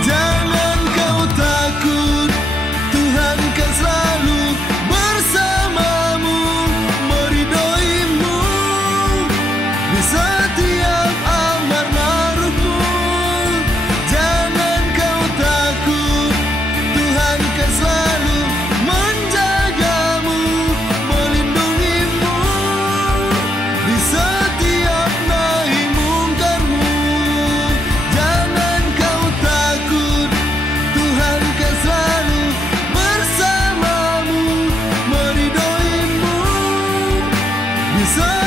jangan kau takut, Tuhan kan selalu bersamamu, meridhoimu di setiap amar ma'rufmu. Jangan kau takut, Tuhan kan selalu menjagamu, melindungimu di setiap nahi mungkarmu. Jangan kau takut, Tuhan kan selalu bersamamu, meridhoimu di setiap